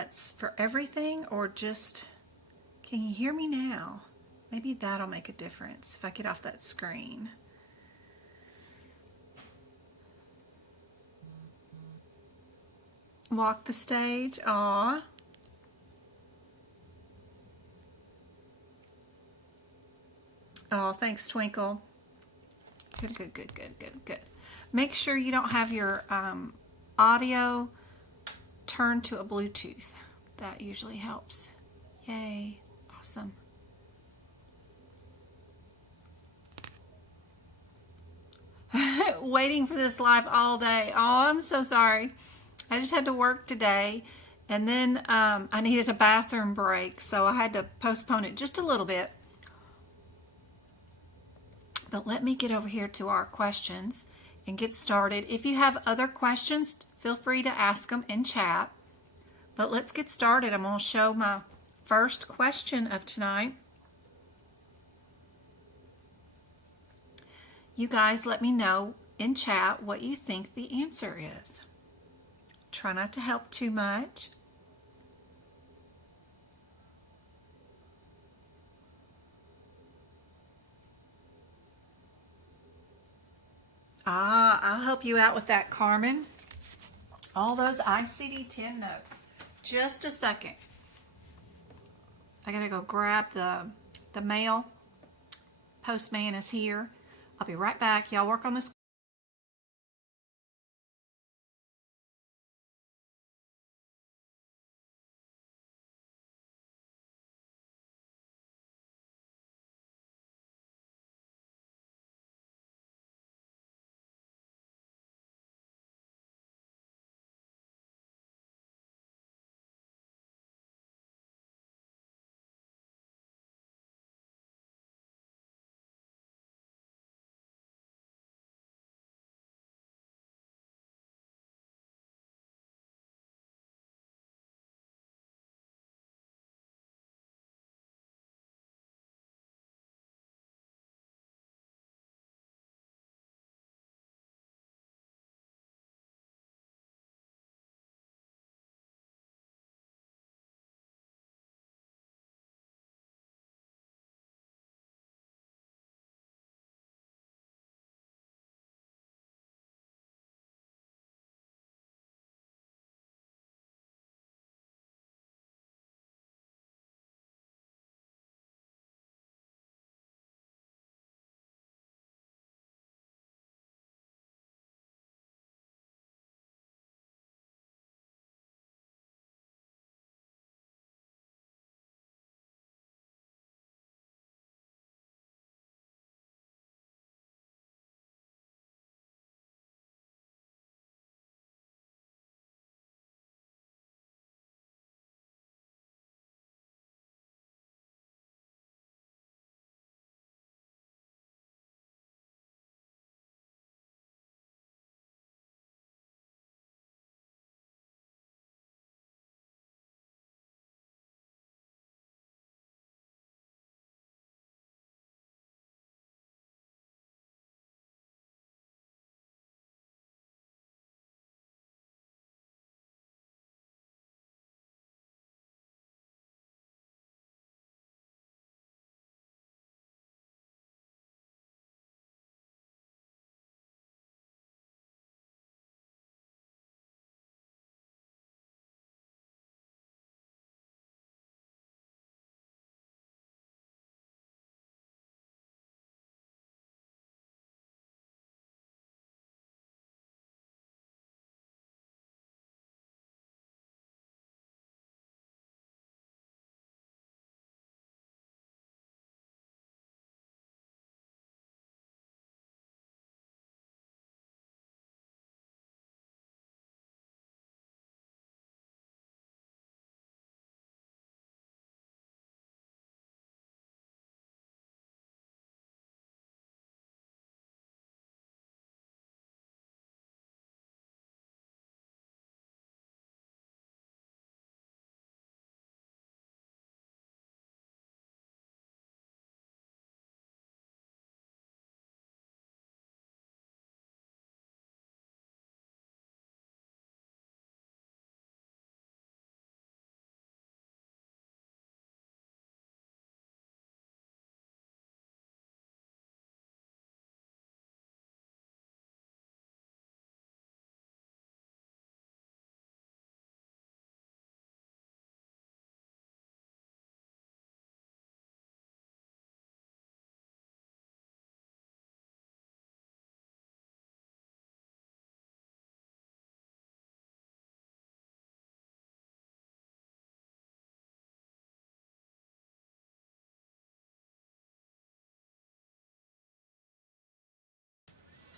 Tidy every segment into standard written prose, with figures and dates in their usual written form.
that's for everything or just, can you hear me now? Maybe that'll make a difference if I get off that screen. Walk the stage. Aw. Oh, thanks, Twinkle. Good, good, good, good, good, good. Make sure you don't have your audio turned to a Bluetooth. That usually helps. Yay. Awesome. Waiting for this live all day. Oh, I'm so sorry. I just had to work today, and then I needed a bathroom break, so I had to postpone it just a little bit. But let me get over here to our questions and get started. If you have other questions, feel free to ask them in chat. But let's get started. I'm going to show my first question of tonight. You guys let me know in chat what you think the answer is. Try not to help too much. I'll help you out with that, Carmen. All those ICD-10 notes. Just a second. I gotta go grab the mail. Postman is here. I'll be right back. Y'all work on this.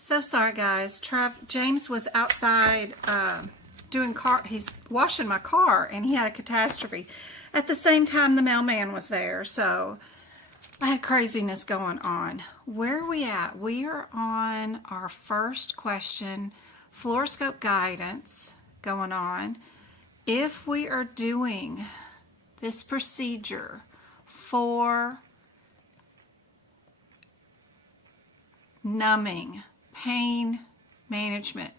So sorry, guys. James was outside he's washing my car, and he had a catastrophe. At the same time, the mailman was there, so I had craziness going on. Where are we at? We are on our first question, fluoroscope guidance going on. If we are doing this procedure for numbing, pain management,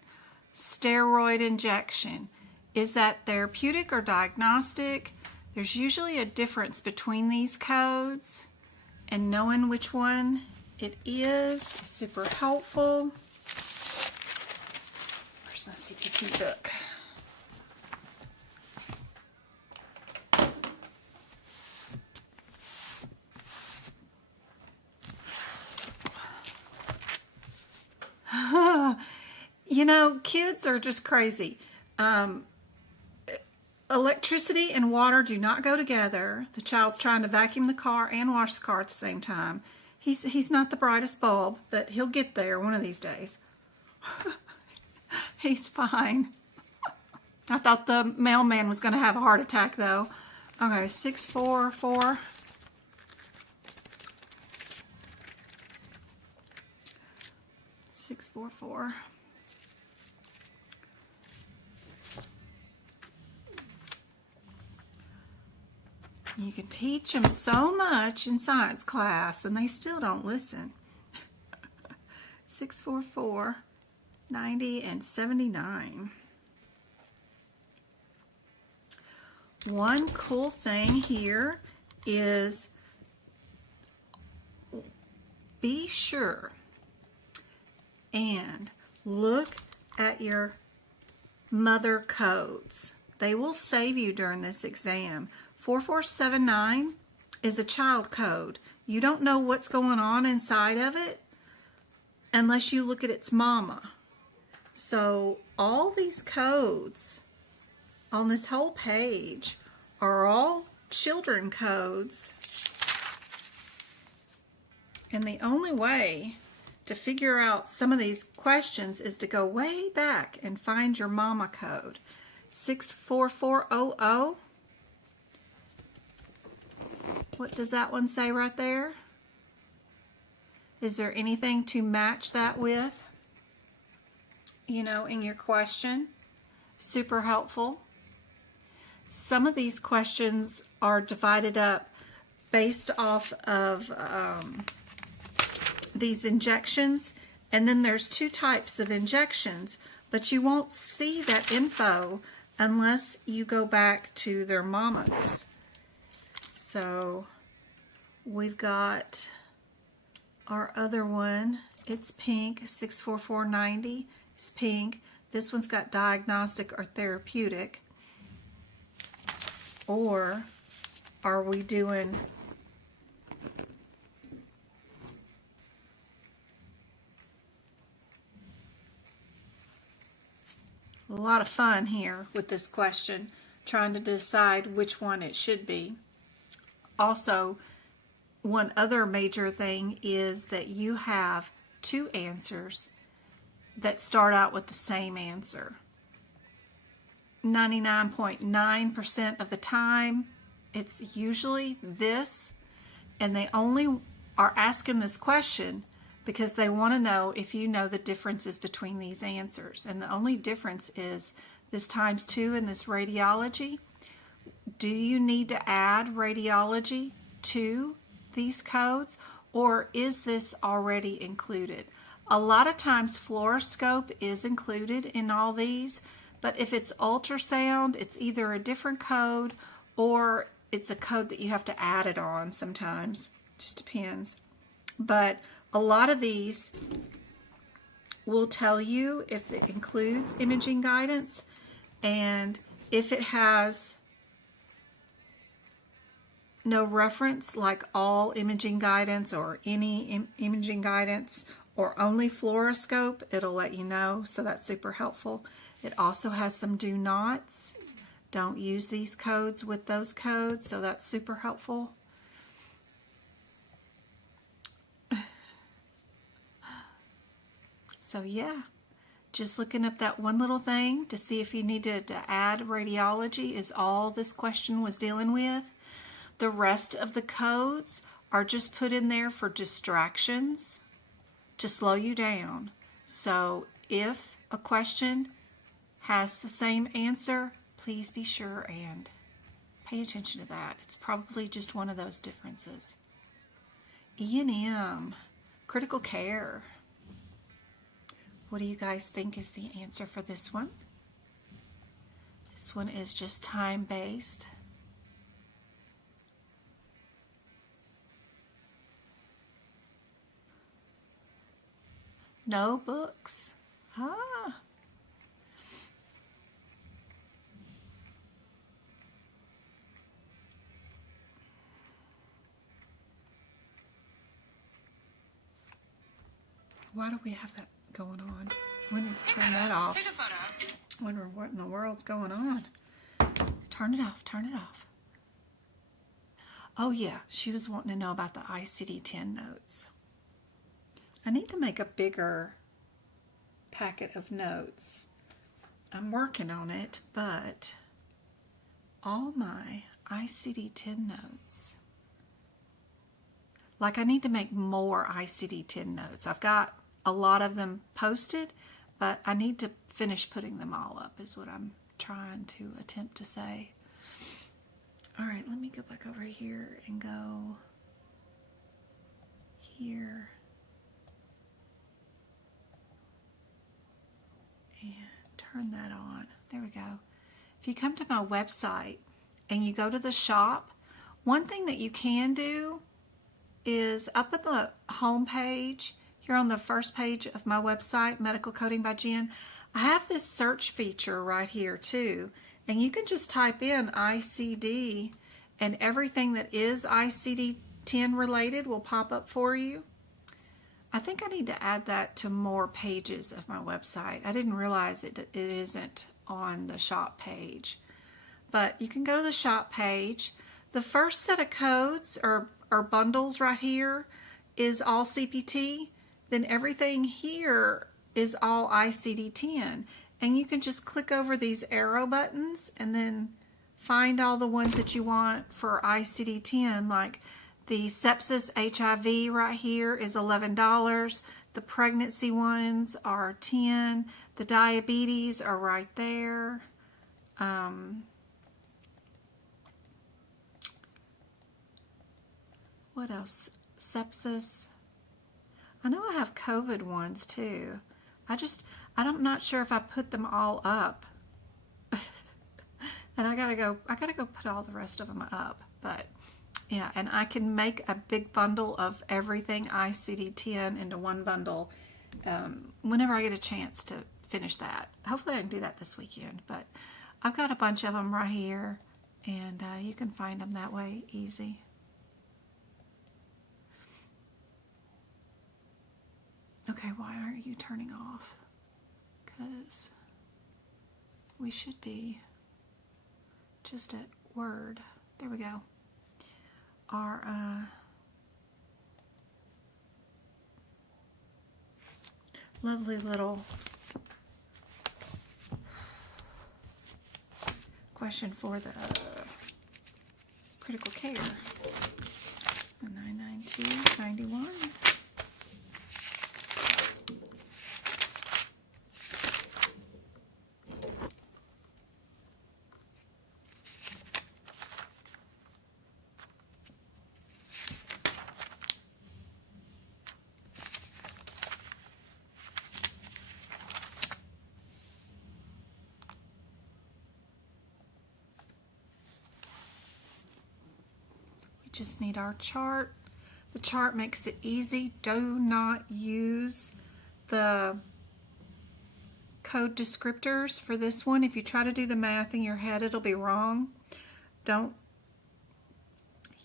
steroid injection, is that therapeutic or diagnostic? There's usually a difference between these codes, and knowing which one it is super helpful. Where's my CPT book? You know, kids are just crazy. Electricity and water do not go together. The child's trying to vacuum the car and wash the car at the same time. He's not the brightest bulb, but he'll get there one of these days. He's fine. I thought the mailman was going to have a heart attack, though. Okay, 644. You can teach them so much in science class, and they still don't listen. 644, 90, and 79. One cool thing here is be sure and look at your mother codes. They will save you during this exam. 4479 is a child code. You don't know what's going on inside of it unless you look at its mama. So all these codes on this whole page are all children codes. And the only way to figure out some of these questions is to go way back and find your mama code. 64400. What does that one say right there? Is there anything to match that with, you know, in your question? Super helpful. Some of these questions are divided up based off of these injections, and then there's two types of injections, but you won't see that info unless you go back to their mamas. So we've got our other one. It's pink. 64490 is pink. This one's got diagnostic or therapeutic. Or are we doing a lot of fun here with this question, trying to decide which one it should be. Also, one other major thing is that you have two answers that start out with the same answer. 99.9% of the time, it's usually this, and they only are asking this question because they want to know if you know the differences between these answers. And the only difference is this times 2 and this radiology. Do you need to add radiology to these codes, or is this already included? A lot of times fluoroscope is included in all these, but if it's ultrasound, it's either a different code or it's a code that you have to add it on sometimes. Just depends. But a lot of these will tell you if it includes imaging guidance, and if it has no reference, like all imaging guidance or any imaging guidance or only fluoroscope, it'll let you know, so that's super helpful. It also has some do nots. Don't use these codes with those codes, so that's super helpful. So yeah, just looking up that one little thing to see if you needed to add radiology is all this question was dealing with. The rest of the codes are just put in there for distractions to slow you down. So if a question has the same answer, please be sure and pay attention to that. It's probably just one of those differences. E&M, critical care. What do you guys think is the answer for this one? This one is just time-based. No books. Ah. Why do we have that going on? We need to turn that off. Take a photo. I wonder what in the world's going on. Turn it off. Turn it off. Oh yeah, she was wanting to know about the ICD-10 notes. I need to make a bigger packet of notes. I'm working on it, but all my ICD-10 notes, like I need to make more ICD-10 notes. I've got a lot of them posted, but I need to finish putting them all up is what I'm trying to attempt to say. All right, let me go back over here and go here. And turn that on. There we go. If you come to my website and you go to the shop, one thing that you can do is up at the home page, here on the first page of my website, Medical Coding by Jen, I have this search feature right here too. And you can just type in ICD and everything that is ICD-10 related will pop up for you. I think I need to add that to more pages of my website. I didn't realize it isn't on the shop page. But you can go to the shop page. The first set of codes or bundles right here is all CPT. Then everything here is all ICD-10. And you can just click over these arrow buttons and then find all the ones that you want for ICD-10, like the sepsis HIV right here is $11. The pregnancy ones are $10. The diabetes are right there. What else? Sepsis. I know I have COVID ones too. I'm not sure if I put them all up. And I gotta go put all the rest of them up. But yeah, and I can make a big bundle of everything ICD-10 into one bundle whenever I get a chance to finish that. Hopefully I can do that this weekend. But I've got a bunch of them right here, and you can find them that way easy. Okay, why aren't you turning off? Because we should be just at Word. There we go. Our lovely little question for the critical care. 99291. Just need our chart. The chart makes it easy. Do not use the code descriptors for this one. If you try to do the math in your head, it'll be wrong. Don't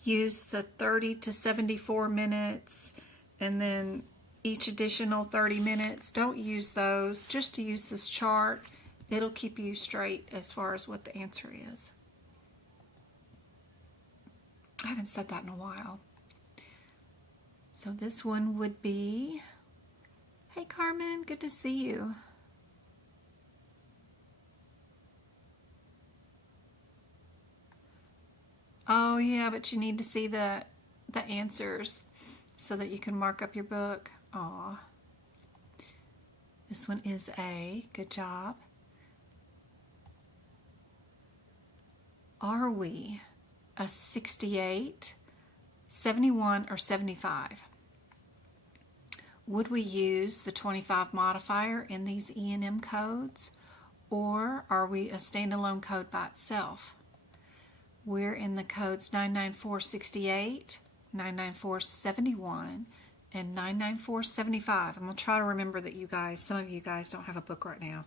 use the 30 to 74 minutes and then each additional 30 minutes. Don't use those. Just to use this chart. It'll keep you straight as far as what the answer is. I haven't said that in a while. So this one would be Hey Carmen, good to see you. Oh yeah, but you need to see the answers so that you can mark up your book. Aw. This one is A. Good job. Are we a 68, 71, or 75? Would we use the 25 modifier in these E&M codes, or are we a standalone code by itself? We're in the codes 99468, 99471, and 99475. I'm going to try to remember that you guys, some of you guys don't have a book right now,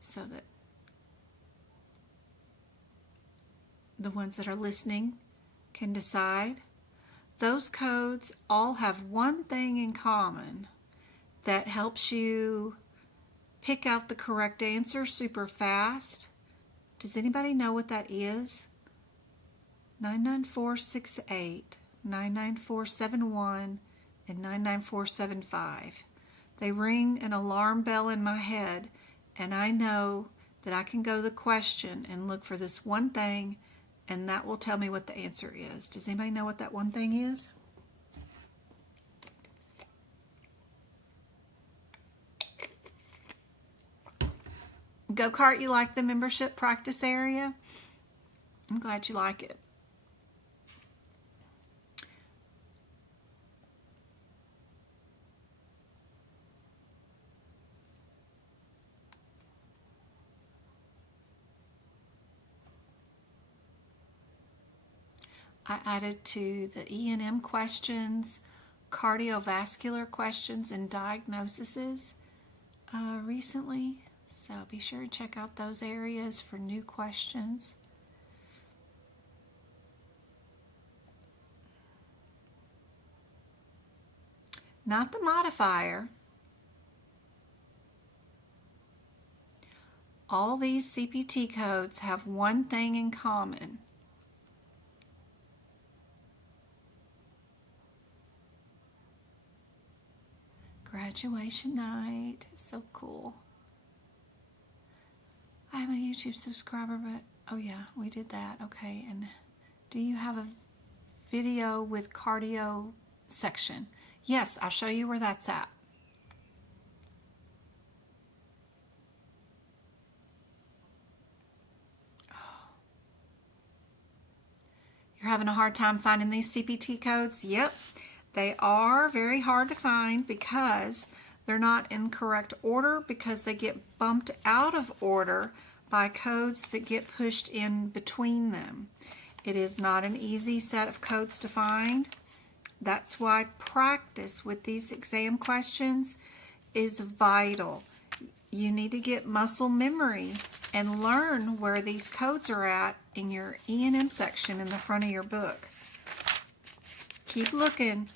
so that the ones that are listening can decide. Those codes all have one thing in common that helps you pick out the correct answer super fast. Does anybody know what that is? 99468, 99471, and 99475. They ring an alarm bell in my head, and I know that I can go to the question and look for this one thing, and that will tell me what the answer is. Does anybody know what that one thing is? Go-kart, you like the membership practice area? I'm glad you like it. I added to the E&M questions, cardiovascular questions, and diagnoses recently. So be sure to check out those areas for new questions. Not the modifier. All these CPT codes have one thing in common. Graduation night. It's so cool. I'm a YouTube subscriber, but oh yeah, we did that. Okay, and do you have a video with cardio section? Yes, I'll show you where that's at. You're having a hard time finding these CPT codes? Yep. They are very hard to find because they're not in correct order, because they get bumped out of order by codes that get pushed in between them. It is not an easy set of codes to find. That's why practice with these exam questions is vital. You need to get muscle memory and learn where these codes are at in your E&M section in the front of your book. Keep looking.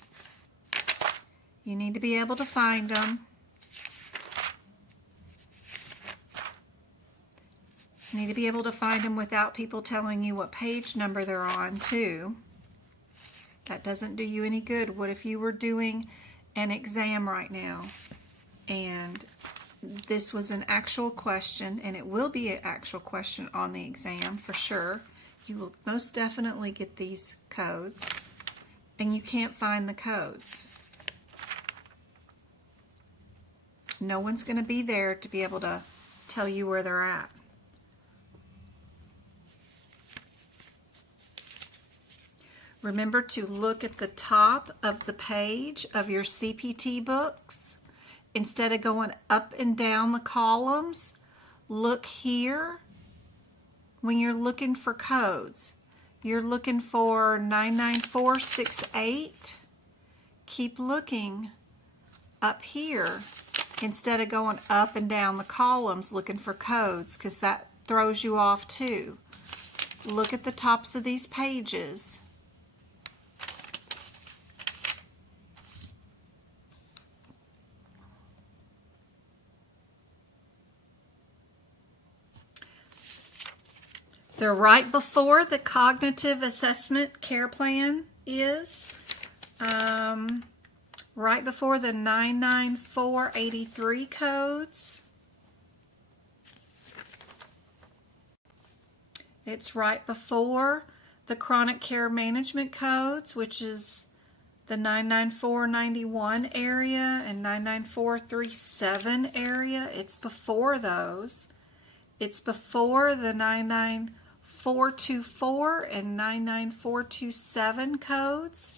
You need to be able to find them. You need to be able to find them without people telling you what page number they're on, too. That doesn't do you any good. What if you were doing an exam right now and this was an actual question, and it will be an actual question on the exam for sure. You will most definitely get these codes, and you can't find the codes. No one's going to be there to be able to tell you where they're at. Remember to look at the top of the page of your CPT books. Instead of going up and down the columns, look here when you're looking for codes. You're looking for 99468. Keep looking up here instead of going up and down the columns looking for codes, because that throws you off too. Look at the tops of these pages. They're right before the cognitive assessment care plan is. right before the 99483 codes. It's right before the chronic care management codes, which is the 99491 area and 99437 area. It's before those. It's before the 99424 and 99427 codes.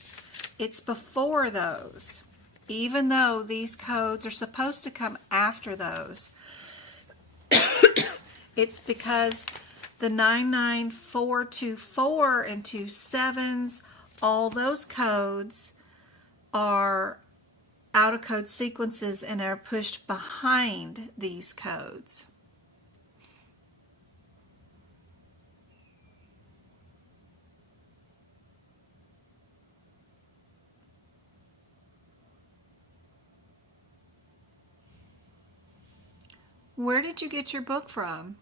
It's before those, even though these codes are supposed to come after those. It's because the 99424 and 27s, all those codes are out of code sequences and are pushed behind these codes. Where did you get your book from?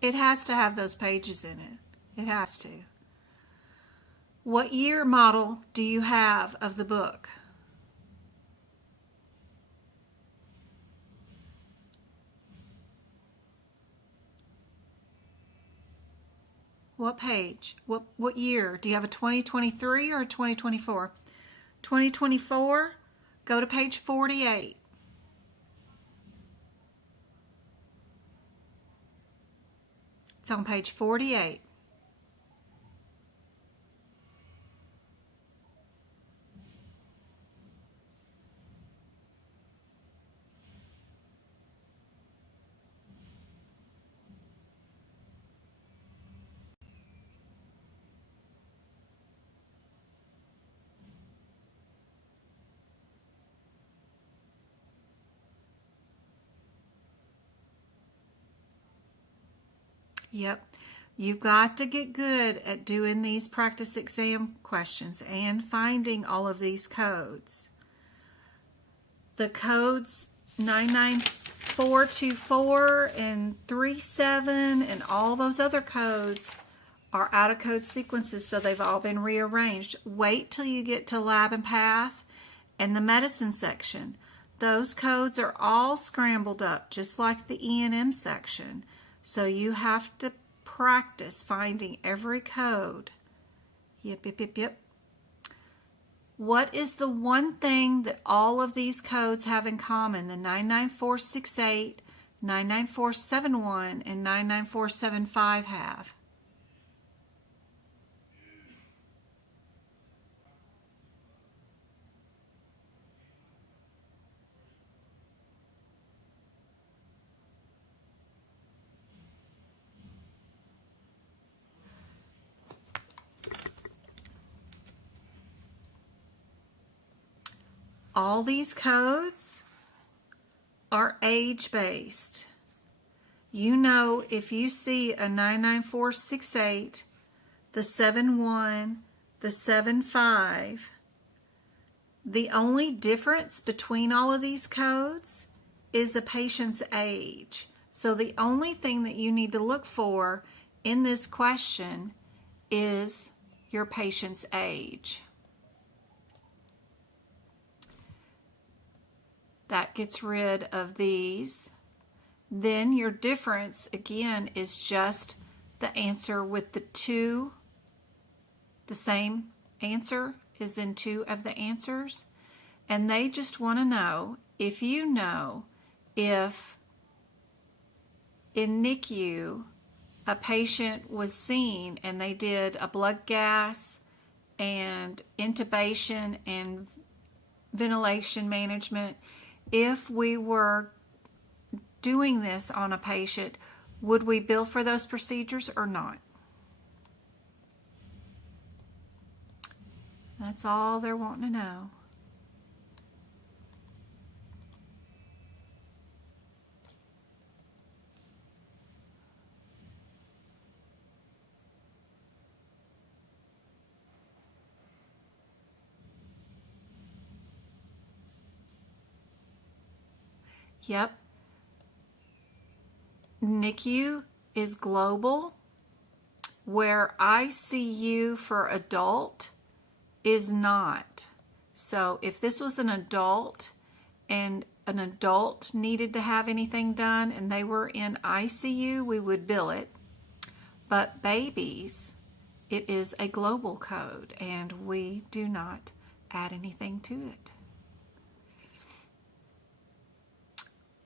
It has to have those pages in it. It has to. What year model do you have of the book? What page? What year? Do you have a 2023 or a 2024? 2024, go to page 48. It's on page 48. Yep. You've got to get good at doing these practice exam questions and finding all of these codes. The codes 99424 and 37 and all those other codes are out of code sequences, so they've all been rearranged. Wait till you get to lab and path and the medicine section. Those codes are all scrambled up, just like the E&M section. So you have to practice finding every code. Yep. What is the one thing that all of these codes have in common? The 99468, 99471, and 99475 have. All these codes are age-based. You know, if you see a 99468, the 71, the 75, the only difference between all of these codes is a patient's age. So the only thing that you need to look for in this question is your patient's age. That gets rid of these. Then your difference, again, is just the answer with the two. The same answer is in two of the answers. And they just want to know if you know if in NICU a patient was seen and they did a blood gas and intubation and ventilation management. If we were doing this on a patient, would we bill for those procedures or not? That's all they're wanting to know. Yep. NICU is global, where ICU for adult is not. So if this was an adult and an adult needed to have anything done and they were in ICU, we would bill it. But babies, it is a global code and we do not add anything to it.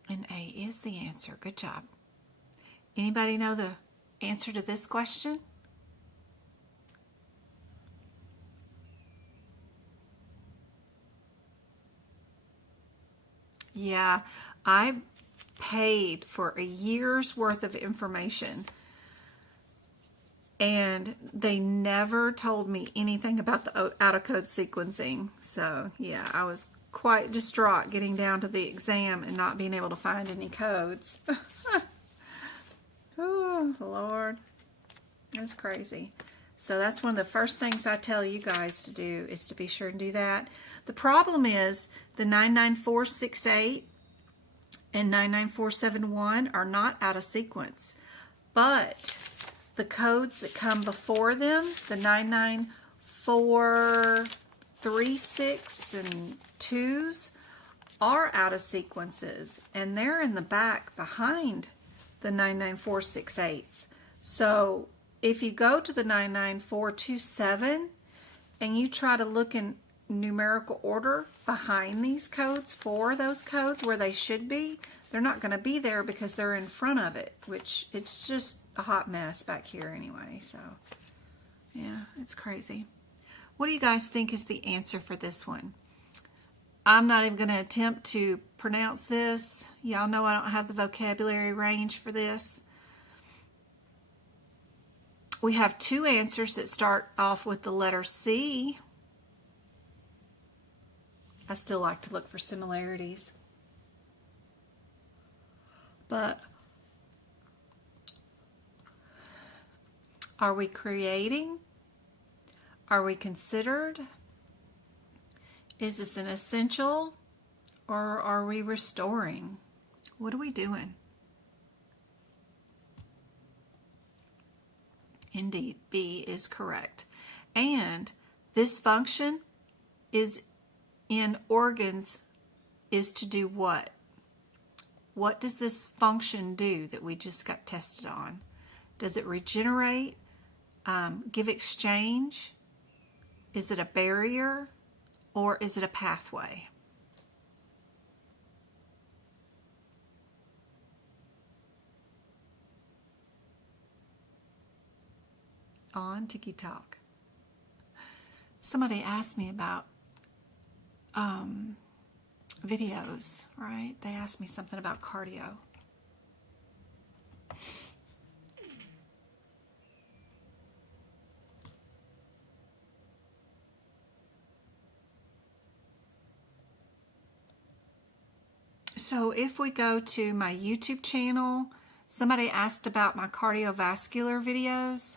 And A is the answer. Good job. Anybody know the answer to this question? Yeah, I paid for a year's worth of information and they never told me anything about the out-of-code sequencing. So yeah, I was quite distraught getting down to the exam and not being able to find any codes. Oh, Lord. That's crazy. So that's one of the first things I tell you guys to do is to be sure and do that. The problem is the 99468 and 99471 are not out of sequence. But the codes that come before them, the 99436 and 2s, are out of sequences. And they're in the back behind the 99468s. So if you go to the 99427 and you try to look in numerical order behind these codes for those codes where they should be, they're not going to be there because they're in front of it, which it's just a hot mess back here anyway. So yeah, it's crazy. What do you guys think is the answer for this one? I'm not even going to attempt to pronounce this. Y'all know I don't have the vocabulary range for this. We have two answers that start off with the letter C. I still like to look for similarities. But are we creating? Are we considered? Is this an essential or are we restoring? What are we doing? Indeed, B is correct. And this function is in organs is to do what? What does this function do that we just got tested on? Does it regenerate? Give exchange? Is it a barrier? Or is it a pathway? On TikTok. Somebody asked me about videos, right? They asked me something about cardio. So if we go to my YouTube channel, somebody asked about my cardiovascular videos.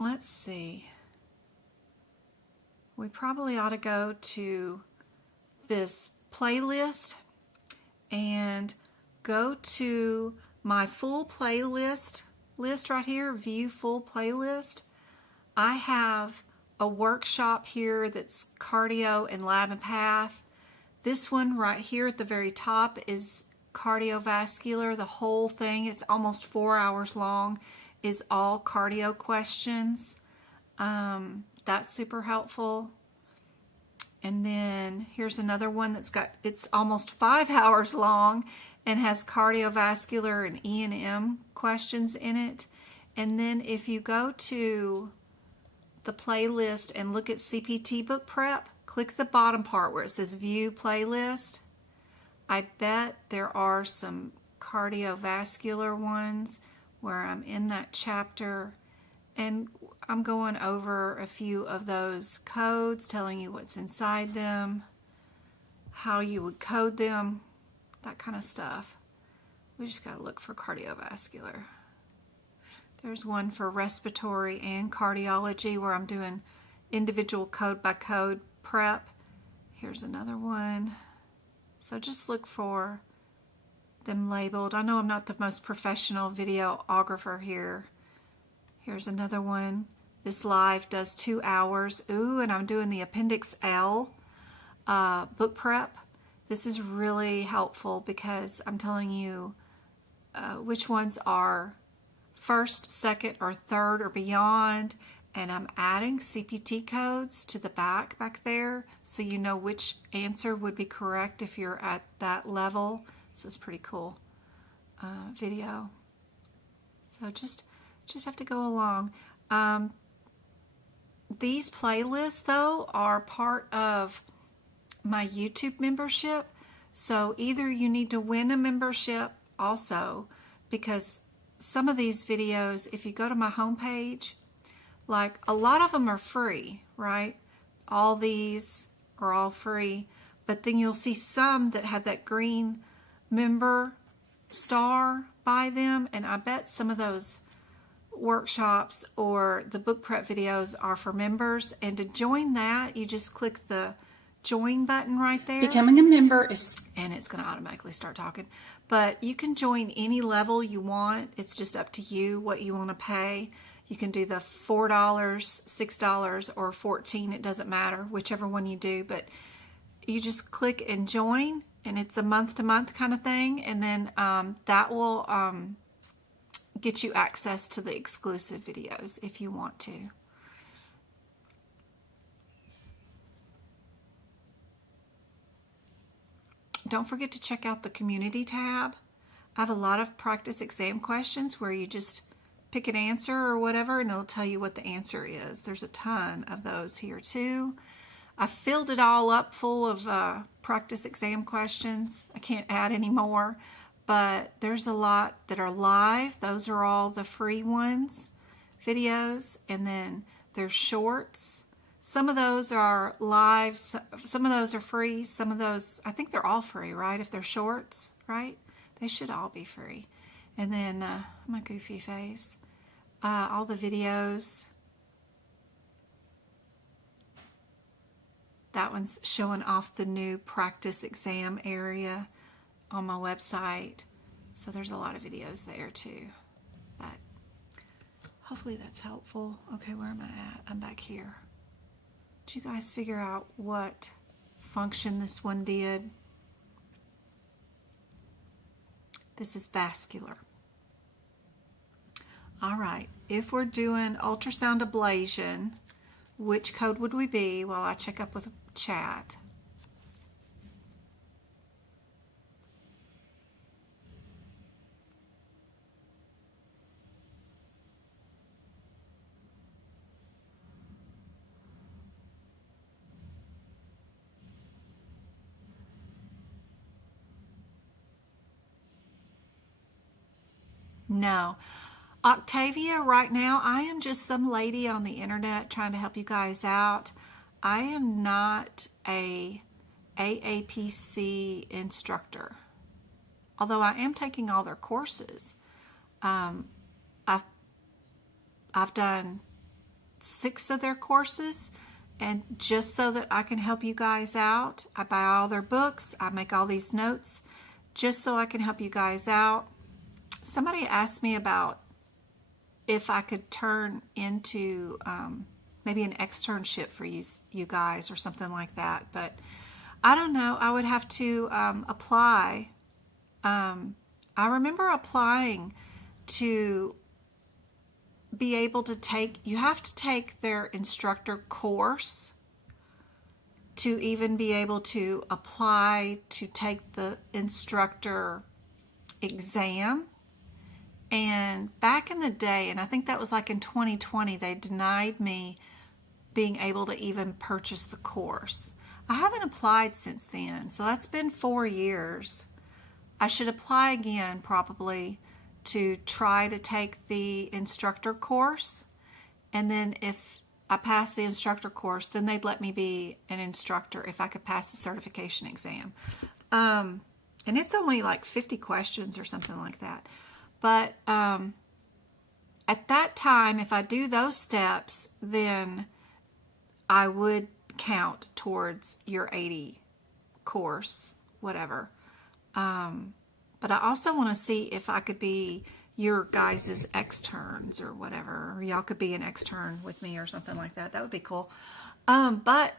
Let's see. We probably ought to go to this playlist and go to my full playlist right here, view full playlist. I have a workshop here that's cardio and lab and path. This one right here at the very top is cardiovascular. The whole thing is almost 4 hours long, is all cardio questions. That's super helpful. And then here's another one it's almost 5 hours long and has cardiovascular and E&M questions in it. And then if you go to the playlist and look at CPT book prep, click the bottom part where it says view playlist. I bet there are some cardiovascular ones where I'm in that chapter and I'm going over a few of those codes, telling you what's inside them, how you would code them, that kind of stuff. We just got to look for cardiovascular. There's one for respiratory and cardiology where I'm doing individual code by code prep. Here's another one. So just look for them labeled. I know I'm not the most professional videographer here. Here's another one. This live does 2 hours. Ooh, and I'm doing the Appendix L book prep. This is really helpful because I'm telling you which ones are first, second, or third or beyond. And I'm adding CPT codes to the back there so you know which answer would be correct if you're at that level. So it's pretty cool video. So just have to go along. These playlists, though, are part of my YouTube membership. So either you need to win a membership also, because some of these videos, if you go to my homepage, like a lot of them are free, right? All these are all free, but then you'll see some that have that green member star by them, and I bet some of those workshops or the book prep videos are for members. And to join that, you just click the join button right there. Becoming a member is... and it's going to automatically start talking. But you can join any level you want. It's just up to you what you want to pay. You can do the $4, $6, or $14. It doesn't matter, whichever one you do. But you just click and join, and it's a month-to-month kind of thing. And then that will get you access to the exclusive videos if you want to. Don't forget to check out the community tab. I have a lot of practice exam questions where you just pick an answer or whatever, and it'll tell you what the answer is. There's a ton of those here too. I filled it all up full of practice exam questions. I can't add any more, but there's a lot that are live. Those are all the free ones, videos, and then there's shorts. Some of those are live, some of those are free, some of those, I think they're all free, right? If they're shorts, right? They should all be free. And then my goofy face, all the videos. That one's showing off the new practice exam area on my website. So there's a lot of videos there too. But hopefully that's helpful. Okay, where am I at? I'm back here. Did you guys figure out what function this one did? This is vascular. All right, if we're doing ultrasound ablation, which code would we be while I check up with chat? No. Octavia, right now, I am just some lady on the internet trying to help you guys out. I am not a AAPC instructor, although I am taking all their courses. I've done 6 of their courses, and just so that I can help you guys out, I buy all their books, I make all these notes, just so I can help you guys out. Somebody asked me about if I could turn into maybe an externship for you guys or something like that. But I don't know. I would have to apply. I remember applying to be able to take, you have to take their instructor course to even be able to apply to take the instructor exam. And back in the day, and I think that was like in 2020, they denied me being able to even purchase the course. I haven't applied since then, so that's been 4 years. I should apply again probably to try to take the instructor course. And then if I pass the instructor course, then they'd let me be an instructor if I could pass the certification exam. And it's only like 50 questions or something like that. But at that time, if I do those steps, then I would count towards your 80 course whatever. But I also want to see if I could be your guys' externs or whatever. Or y'all could be an extern with me or something like that. That would be cool. But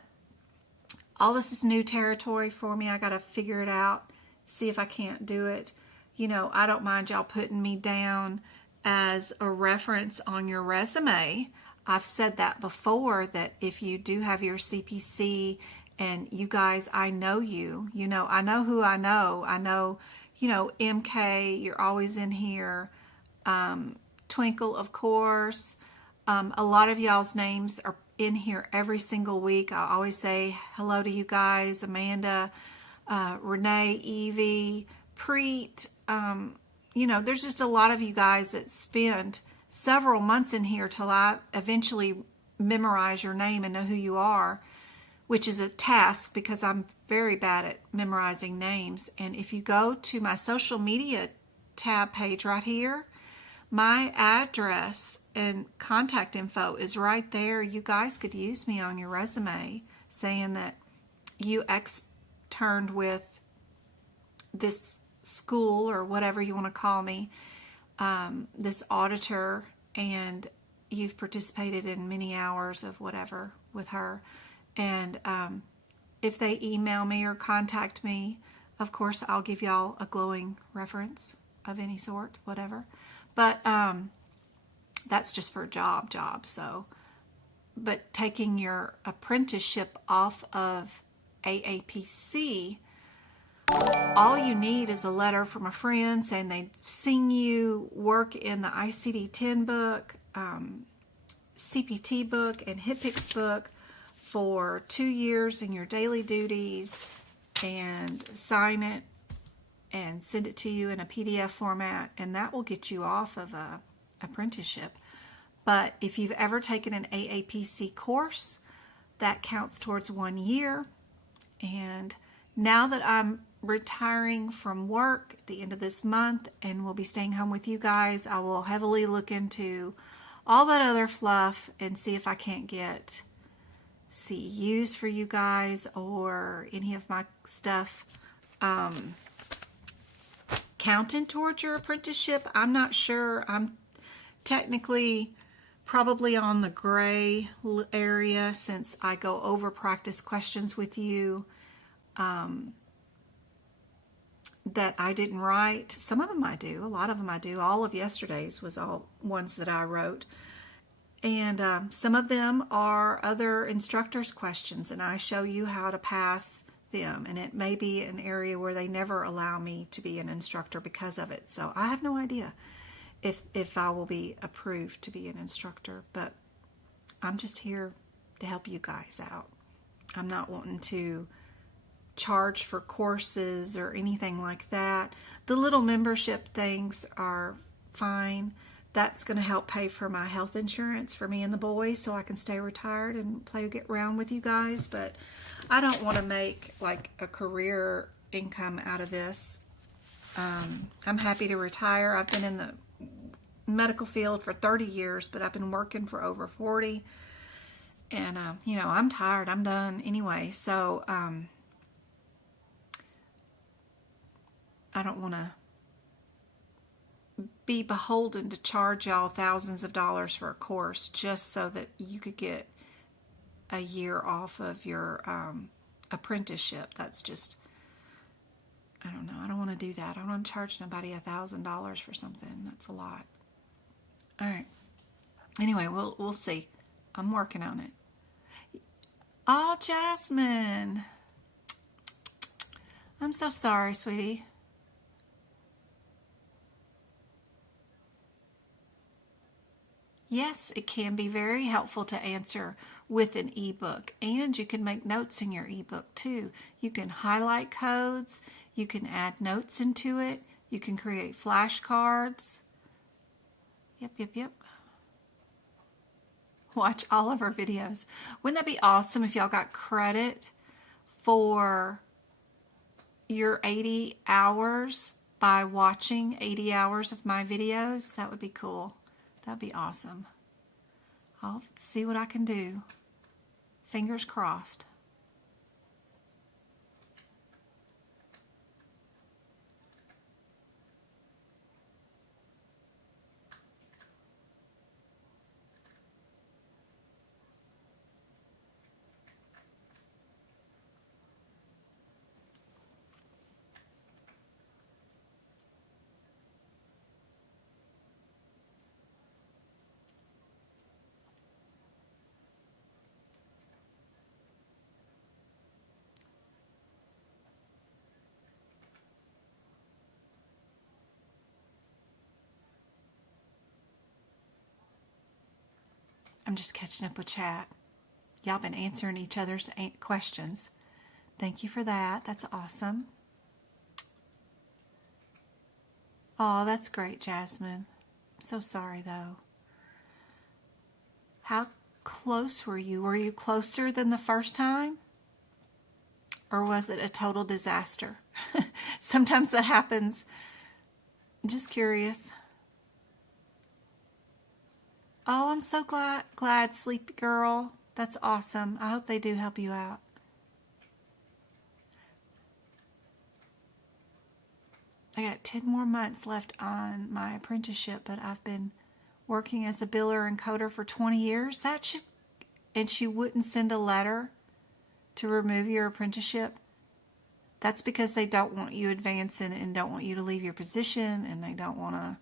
all this is new territory for me. I got to figure it out, see if I can't do it. You know, I don't mind y'all putting me down as a reference on your resume. I've said that before, that if you do have your CPC and you guys, I know you, you know, I know who I know. I know, you know, MK, you're always in here. Twinkle, of course. A lot of y'all's names are in here every single week. I always say hello to you guys. Amanda, Renee, Evie, Preet. You know, there's just a lot of you guys that spend several months in here till I eventually memorize your name and know who you are, which is a task because I'm very bad at memorizing names. And if you go to my social media tab page right here, my address and contact info is right there. You guys could use me on your resume saying that you externed with this school or whatever you want to call me, this auditor, and you've participated in many hours of whatever with her. And if they email me or contact me, of course, I'll give y'all a glowing reference of any sort, whatever. But that's just for a job. So, but taking your apprenticeship off of AAPC, all you need is a letter from a friend saying they've seen you work in the ICD-10 book, CPT book, and HIPICS book for 2 years in your daily duties, and sign it and send it to you in a PDF format, and that will get you off of a apprenticeship. But if you've ever taken an AAPC course, that counts towards 1 year. And now that I'm retiring from work at the end of this month and will be staying home with you guys, I will heavily look into all that other fluff and see if I can't get CEUs for you guys or any of my stuff counted towards your apprenticeship. I'm not sure. I'm technically probably on the gray area since I go over practice questions with you that I didn't write. Some of them I do. A lot of them I do. All of yesterday's was all ones that I wrote. And some of them are other instructors' questions, and I show you how to pass them. And it may be an area where they never allow me to be an instructor because of it. So I have no idea if I will be approved to be an instructor. But I'm just here to help you guys out. I'm not wanting to charge for courses or anything like that. The little membership things are fine. That's going to help pay for my health insurance for me and the boys so I can stay retired and get around with you guys. But I don't want to make like a career income out of this. I'm happy to retire. I've been in the medical field for 30 years, but I've been working for over 40. And, you know, I'm tired. I'm done anyway. So I don't want to be beholden to charge y'all thousands of dollars for a course just so that you could get a year off of your apprenticeship. That's just, I don't know. I don't want to do that. I don't want to charge nobody $1,000 for something. That's a lot. All right. Anyway, we'll see. I'm working on it. Oh, Jasmine. I'm so sorry, sweetie. Yes, it can be very helpful to answer with an ebook, and you can make notes in your ebook too. You can highlight codes, you can add notes into it, you can create flashcards. Yep. Watch all of our videos. Wouldn't that be awesome if y'all got credit for your 80 hours by watching 80 hours of my videos? That would be cool. That'd be awesome. I'll see what I can do. Fingers crossed. I'm just catching up with chat. Y'all been answering each other's questions. Thank you for that. That's awesome. Oh, that's great, Jasmine. I'm so sorry, though. How close were you? Were you closer than the first time? Or was it a total disaster? Sometimes that happens. Just curious. Oh, I'm so glad, sleepy girl. That's awesome. I hope they do help you out. I got 10 more months left on my apprenticeship, but I've been working as a biller and coder for 20 years. And she wouldn't send a letter to remove your apprenticeship. That's because they don't want you advancing and don't want you to leave your position, and they don't want to.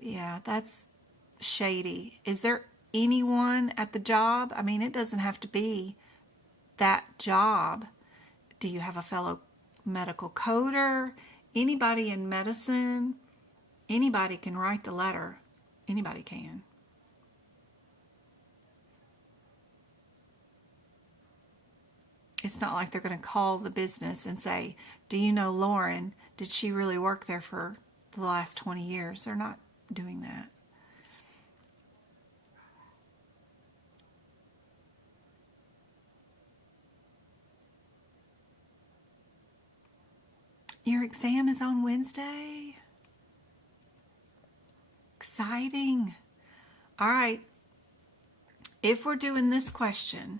Yeah, that's shady. Is there anyone at the job? I mean, it doesn't have to be that job. Do you have a fellow medical coder? Anybody in medicine? Anybody can write the letter. Anybody can. It's not like they're going to call the business and say, do you know Lauren? Did she really work there for the last 20 years? They're not doing that. Your exam is on Wednesday. Exciting. All right. If we're doing this question,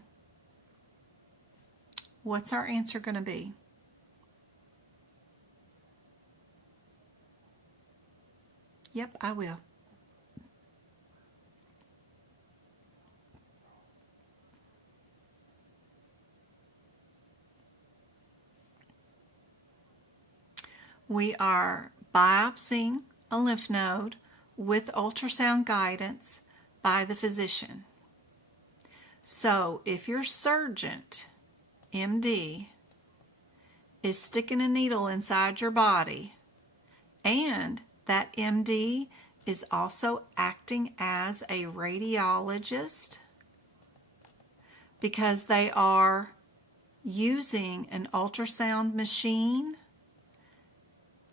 what's our answer going to be? Yep, I will. We are biopsying a lymph node with ultrasound guidance by the physician. So if your surgeon, MD, is sticking a needle inside your body, and that MD is also acting as a radiologist because they are using an ultrasound machine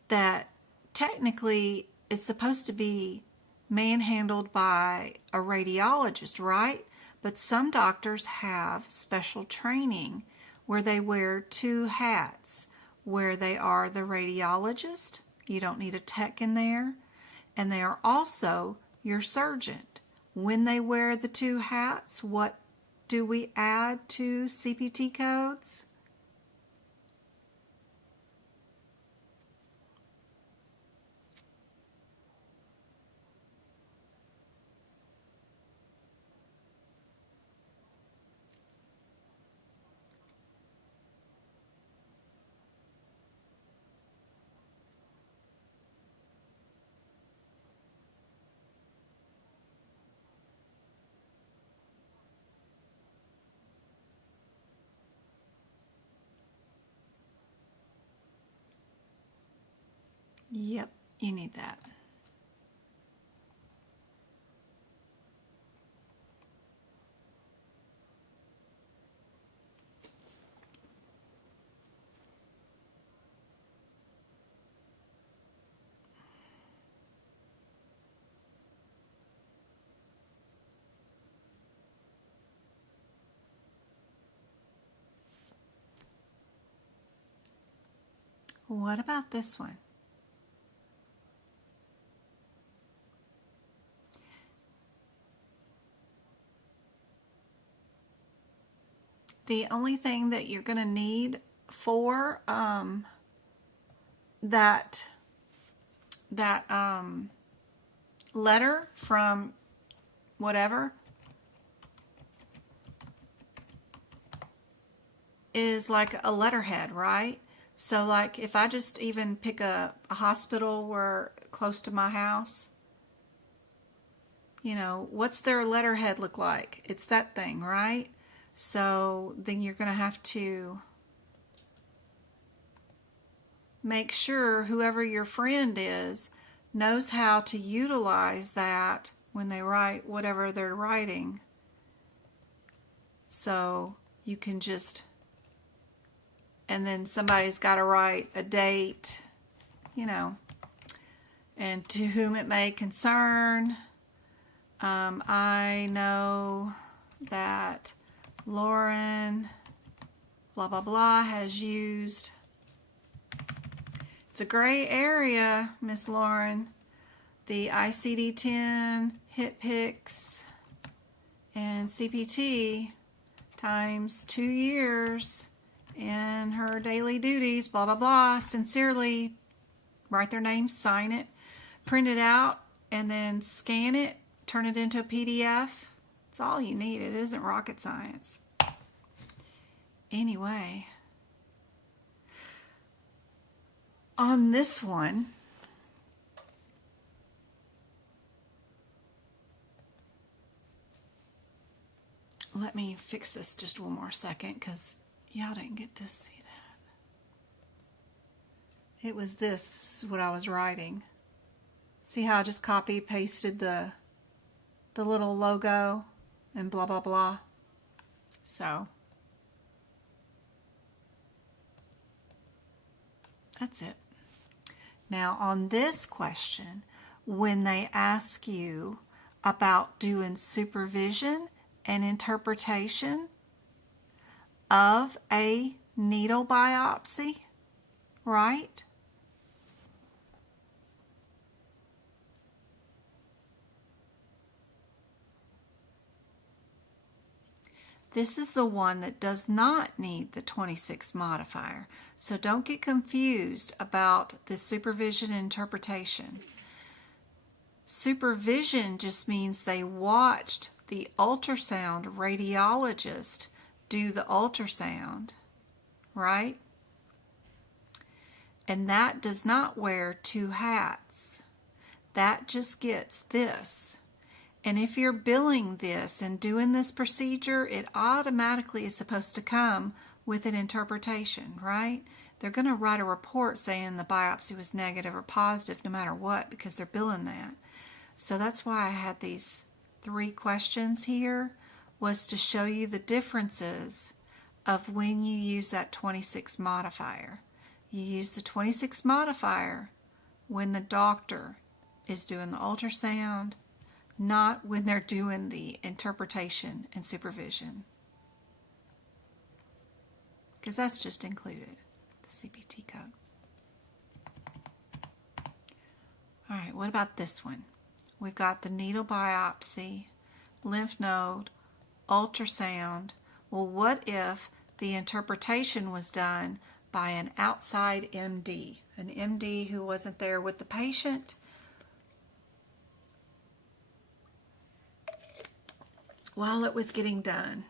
that technically is supposed to be manhandled by a radiologist, right? But some doctors have special training where they wear two hats, where they are the radiologist, you don't need a tech in there, and they are also your surgeon. When they wear the two hats, what do we add to CPT codes? Yep, you need that. What about this one? The only thing that you're going to need for that letter from whatever is like a letterhead, right? So like if I just even pick a hospital where close to my house, you know, what's their letterhead look like? It's that thing, right? So then you're going to have to make sure whoever your friend is knows how to utilize that when they write whatever they're writing. So you can just, and then somebody's got to write a date, you know, and to whom it may concern. I know that Lauren, blah, blah, blah, has used. It's a gray area, Miss Lauren. The ICD-10, HitPix, and CPT times 2 years in her daily duties, blah, blah, blah. Sincerely, write their name, sign it, print it out, and then scan it, turn it into a PDF. It's all you need. It isn't rocket science. Anyway, on this one, let me fix this just one more second because y'all didn't get to see that. It was this. This is what I was writing. See how I just copy pasted the little logo and blah, blah, blah. So that's it. Now on this question, when they ask you about doing supervision and interpretation of a needle biopsy, right? This is the one that does not need the 26 modifier. So don't get confused about the supervision and interpretation. Supervision just means they watched the ultrasound radiologist do the ultrasound, right? And that does not wear two hats. That just gets this. And if you're billing this and doing this procedure, it automatically is supposed to come with an interpretation, right? They're going to write a report saying the biopsy was negative or positive no matter what because they're billing that. So that's why I had these 3 questions here, was to show you the differences of when you use that 26 modifier. You use the 26 modifier when the doctor is doing the ultrasound, not when they're doing the interpretation and supervision. Because that's just included, the CPT code. All right, what about this one? We've got the needle biopsy, lymph node, ultrasound. Well, what if the interpretation was done by an outside MD, an MD who wasn't there with the patient? While it was getting done.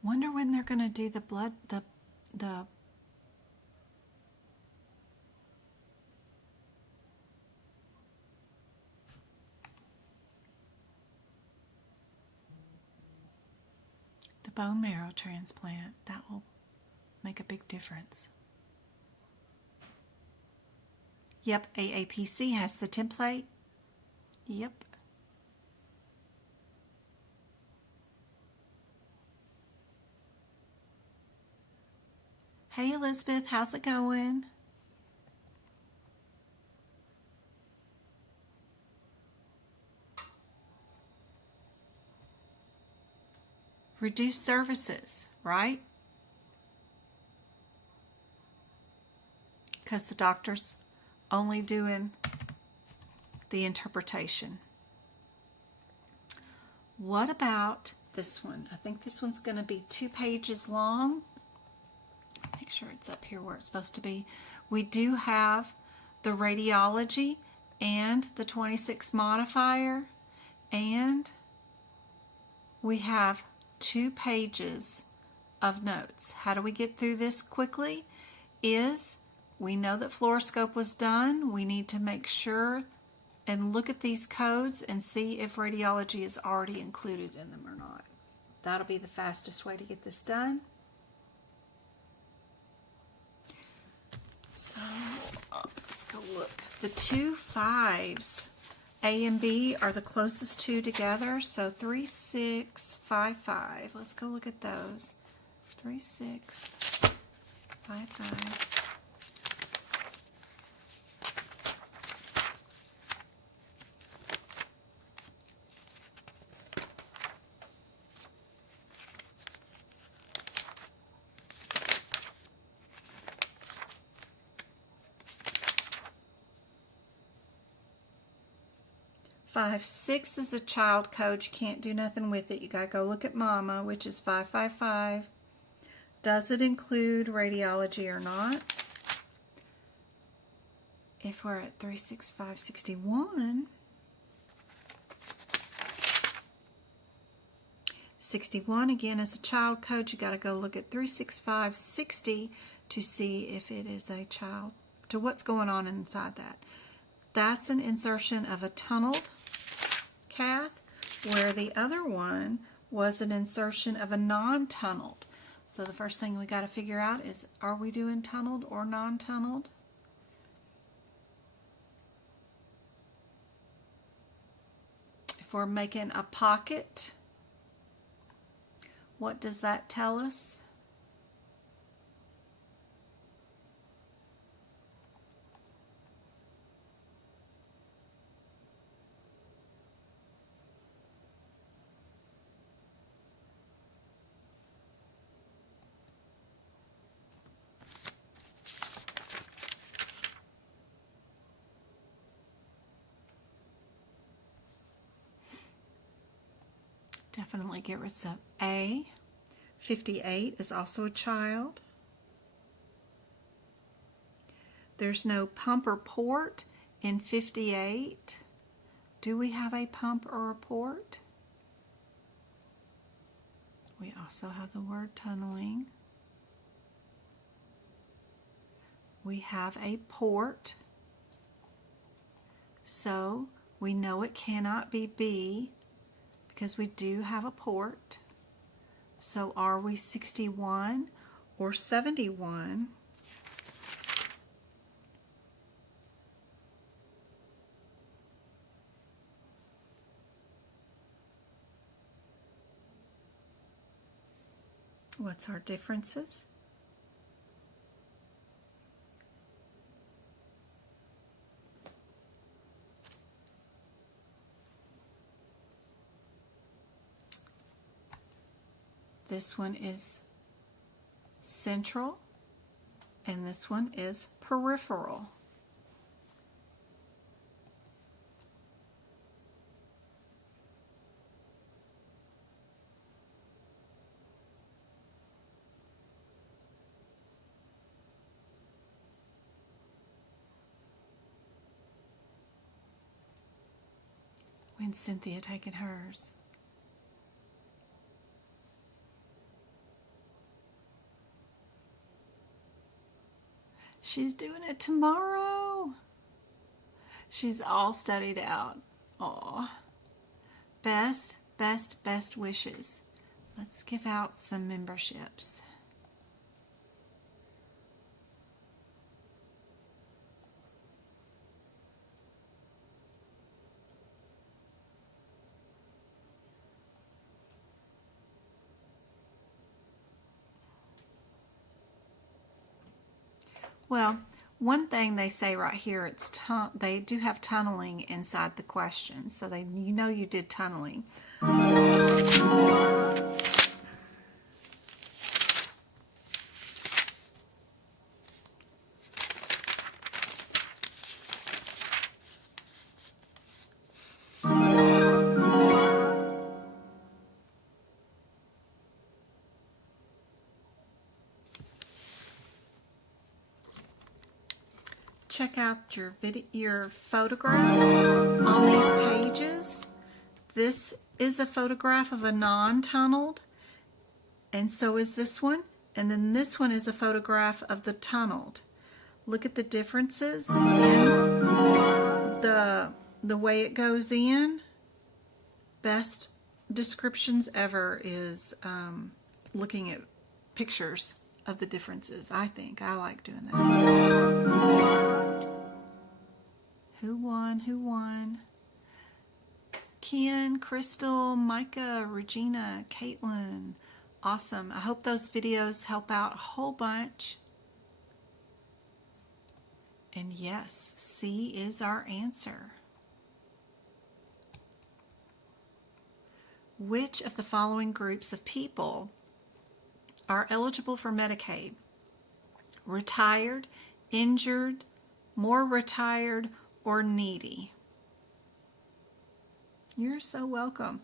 Wonder when they're going to do the blood, the bone marrow transplant. That will make a big difference. Yep, AAPC has the template. Yep. Hey Elizabeth, how's it going? Reduced services, right? Because the doctor's only doing the interpretation. What about this one? I think this one's going to be 2 pages long. Make sure it's up here where it's supposed to be. We do have the radiology and the 26 modifier, and we have 2 pages of notes. How do we get through this quickly? We know that fluoroscope was done. We need to make sure and look at these codes and see if radiology is already included in them or not. That'll be the fastest way to get this done. So let's go look. The 2 5s, A and B, are the closest 2 together. So 3, 6, 5, 5. Let's go look at those. 3, 6, 5, 5. Five, 6 is a child code. You can't do nothing with it. You gotta go look at Mama, which is 555. Does it include radiology or not? If we're at 36561, 61 again is a child code. You gotta go look at 36560 to see if it is a child, to what's going on inside that. That's an insertion of a tunneled cath, where the other one was an insertion of a non-tunneled. So the first thing we got to figure out is, are we doing tunneled or non-tunneled? If we're making a pocket, what does that tell us? Definitely get rid of A. 58 is also a child. There's no pump or port in 58. Do we have a pump or a port? We also have the word tunneling. We have a port. So we know it cannot be B, because we do have a port. So are we 61 or 71? What's our differences? This one is central, and this one is peripheral. When's Cynthia taking hers? She's doing it tomorrow. She's all studied out. Aw. Best wishes. Let's give out some memberships. Well, one thing they say right here, they do have tunneling inside the question, so you know you did tunneling. check out your photographs on these pages. This is a photograph of a non-tunneled, and so is this one. And then this one is a photograph of the tunneled. Look at the differences in the way it goes in. Best descriptions ever is looking at pictures of the differences. I think I like doing that. Who won? Who won? Ken, Crystal, Micah, Regina, Caitlin. Awesome. I hope those videos help out a whole bunch. And yes, C is our answer. Which of the following groups of people are eligible for Medicaid? Retired, injured, more retired, or needy? You're so welcome.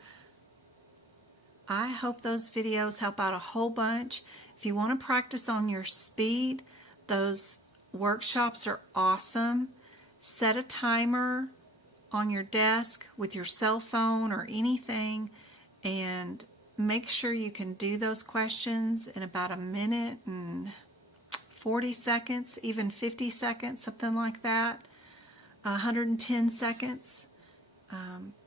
I hope those videos help out a whole bunch. If you want to practice on your speed, those workshops are awesome. Set a timer on your desk with your cell phone or anything, and make sure you can do those questions in about a minute and 40 seconds, even 50 seconds, something like that. 110 seconds.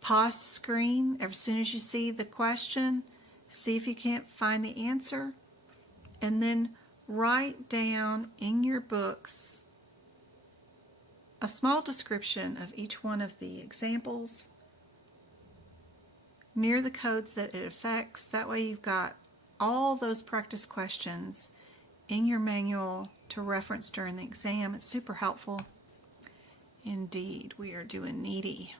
Pause the screen as soon as you see the question. See if you can't find the answer. And then write down in your books a small description of each one of the examples near the codes that it affects. That way you've got all those practice questions in your manual to reference during the exam. It's super helpful. Indeed, we are doing needy.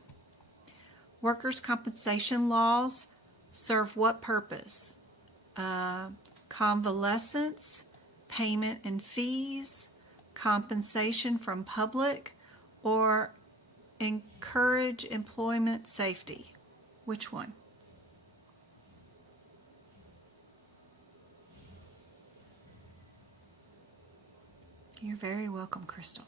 Workers' compensation laws serve what purpose? Convalescence, payment and fees, compensation from public, or encourage employment safety? Which one? You're very welcome, Crystal.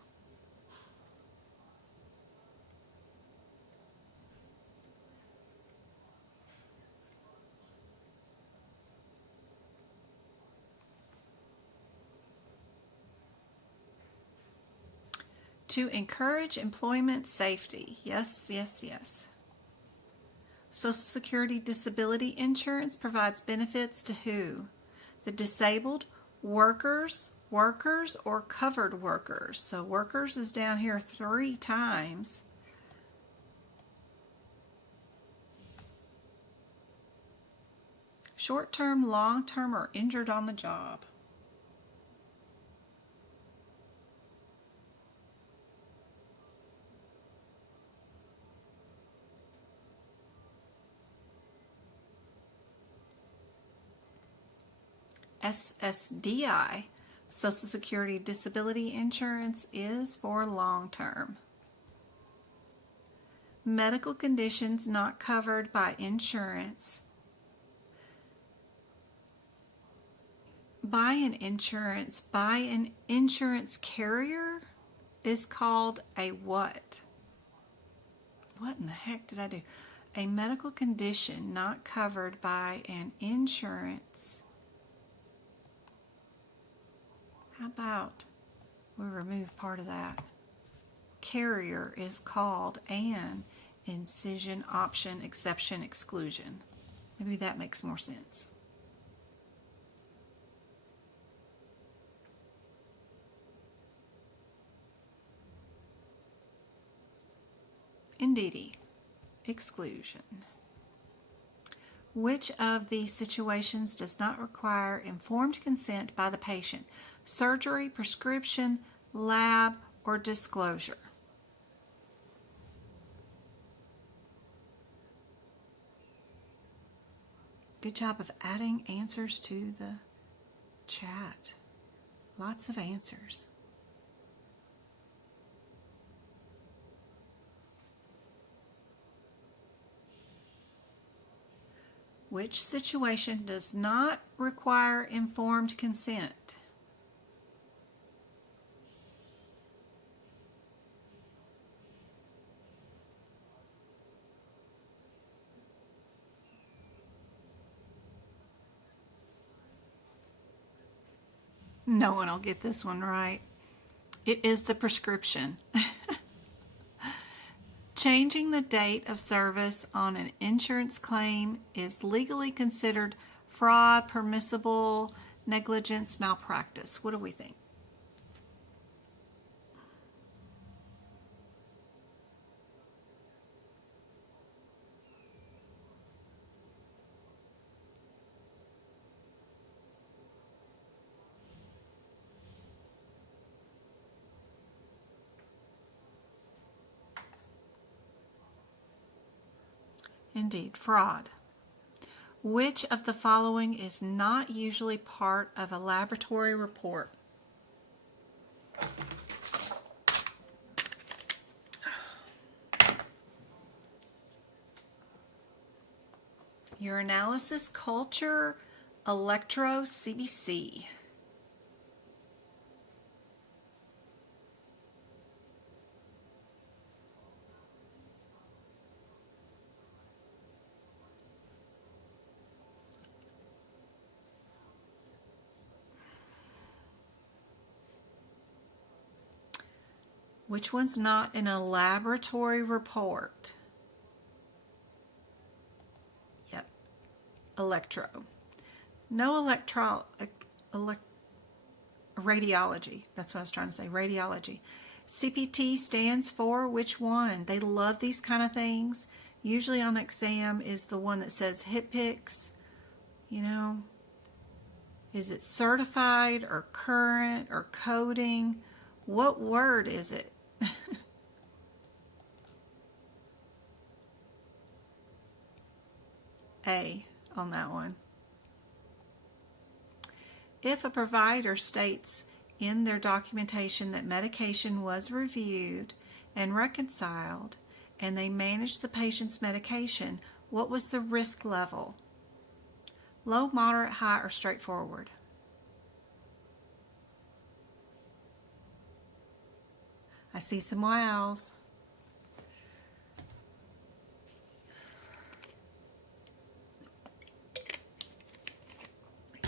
To encourage employment safety. Yes, yes, yes. Social Security disability insurance provides benefits to who? The disabled, workers, or covered workers. So workers is down here 3 times. Short-term, long-term, or injured on the job. SSDI, Social Security Disability Insurance, is for long-term. Medical conditions not covered by insurance. By an insurance carrier is called a what? What in the heck did I do? A medical condition not covered by an insurance. How about we remove part of that? Carrier is called an incision, option, exception, exclusion. Maybe that makes more sense. Indeedy, exclusion. Which of these situations does not require informed consent by the patient? Surgery, prescription, lab, or disclosure? Good job of adding answers to the chat. Lots of answers. Which situation does not require informed consent? No one will get this one right. It is the prescription. Changing the date of service on an insurance claim is legally considered fraud, permissible, negligence, malpractice. What do we think? Indeed, fraud. Which of the following is not usually part of a laboratory report? Urinalysis culture, electro CBC. Which one's not in a laboratory report? Yep. Electro. No radiology. That's what I was trying to say. Radiology. CPT stands for which one? They love these kind of things. Usually on the exam is the one that says HIPPICS. You know, is it certified or current or coding? What word is it? A on that one. If a provider states in their documentation that medication was reviewed and reconciled and they managed the patient's medication, what was the risk level? Low, moderate, high, or straightforward? I see some wows.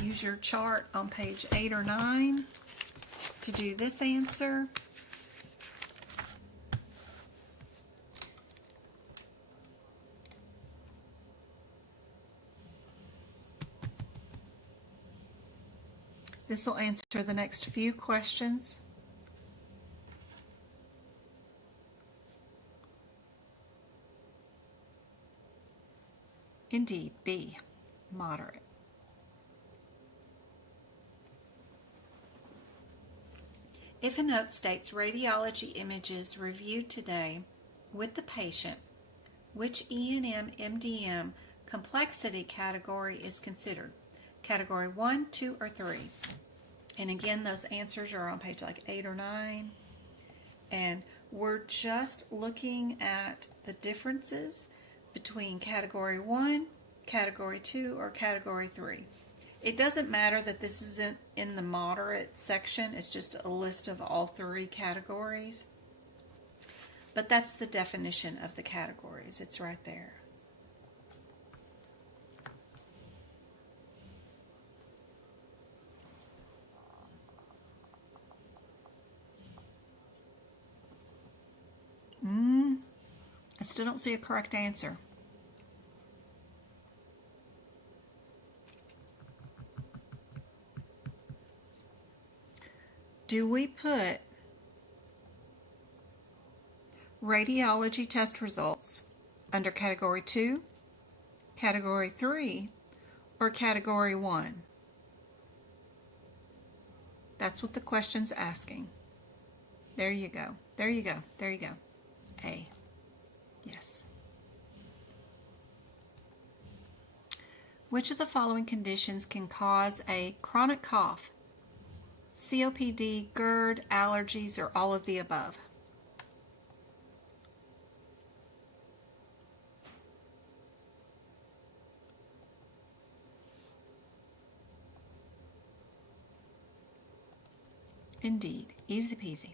Use your chart on page 8 or 9 to do this answer. This will answer the next few questions. Indeed, B, moderate. If a note states radiology images reviewed today with the patient, which E&M MDM complexity category is considered? Category 1, 2, or 3? And again, those answers are on page like 8 or 9. And we're just looking at the differences between category 1, category 2, or category 3. It doesn't matter that this isn't in the moderate section. It's just a list of all 3 categories. But that's the definition of the categories. It's right there. I still don't see a correct answer. Do we put radiology test results under category 2, category 3, or category 1? That's what the question's asking. There you go. There you go. There you go. A. Yes. Which of the following conditions can cause a chronic cough? COPD, GERD, allergies, or all of the above? Indeed. Easy peasy.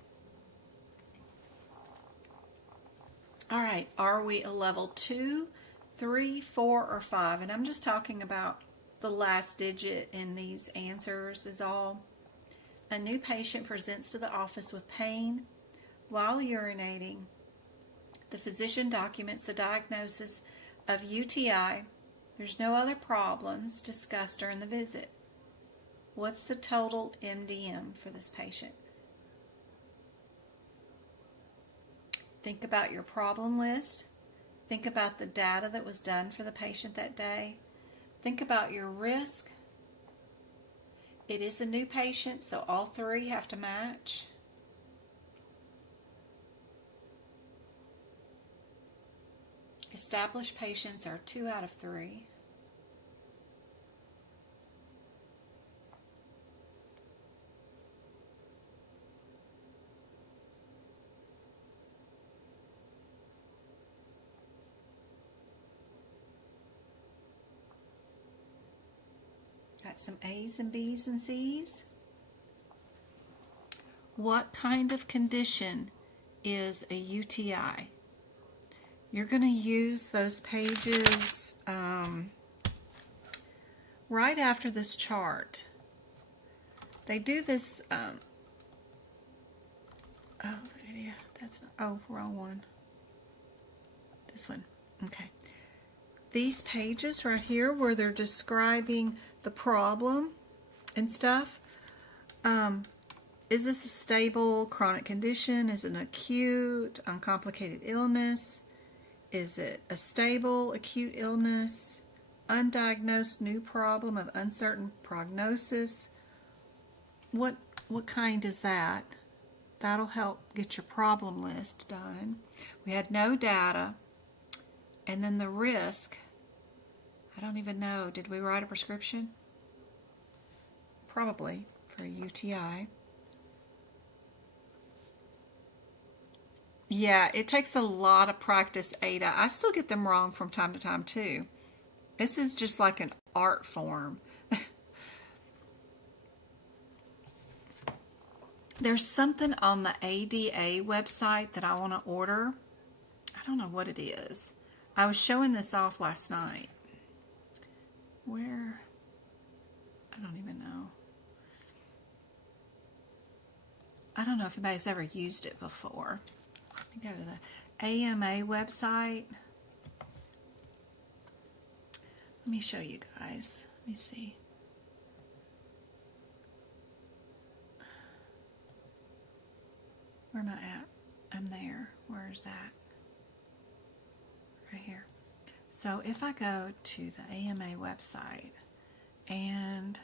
All right, are we a level 2, 3, 4, or 5? And I'm just talking about the last digit in these answers is all. A new patient presents to the office with pain while urinating. The physician documents the diagnosis of UTI. There's no other problems discussed during the visit. What's the total MDM for this patient? Think about your problem list. Think about the data that was done for the patient that day. Think about your risk. It is a new patient, so all three have to match. Established patients are 2 out of 3. Got some A's and B's and C's. What kind of condition is a UTI? You're going to use those pages right after this chart. They do this, wrong one. This one, okay. These pages right here where they're describing the problem and stuff, is this a stable chronic condition? Is it an acute, uncomplicated illness? Is it a stable acute illness? Undiagnosed new problem of uncertain prognosis? What kind is that? That'll help get your problem list done. We had no data. And then the risk, I don't even know. Did we write a prescription? Probably for a UTI. Yeah, it takes a lot of practice, Ada. I still get them wrong from time to time too. This is just like an art form. There's something on the ADA website that I want to order. I don't know what it is. I was showing this off last night. Where? I don't even know. I don't know if anybody's ever used it before. Let me go to the AMA website. Let me show you guys. Let me see. Where am I at? I'm there. Where's that? Right here. So if I go to the AMA website and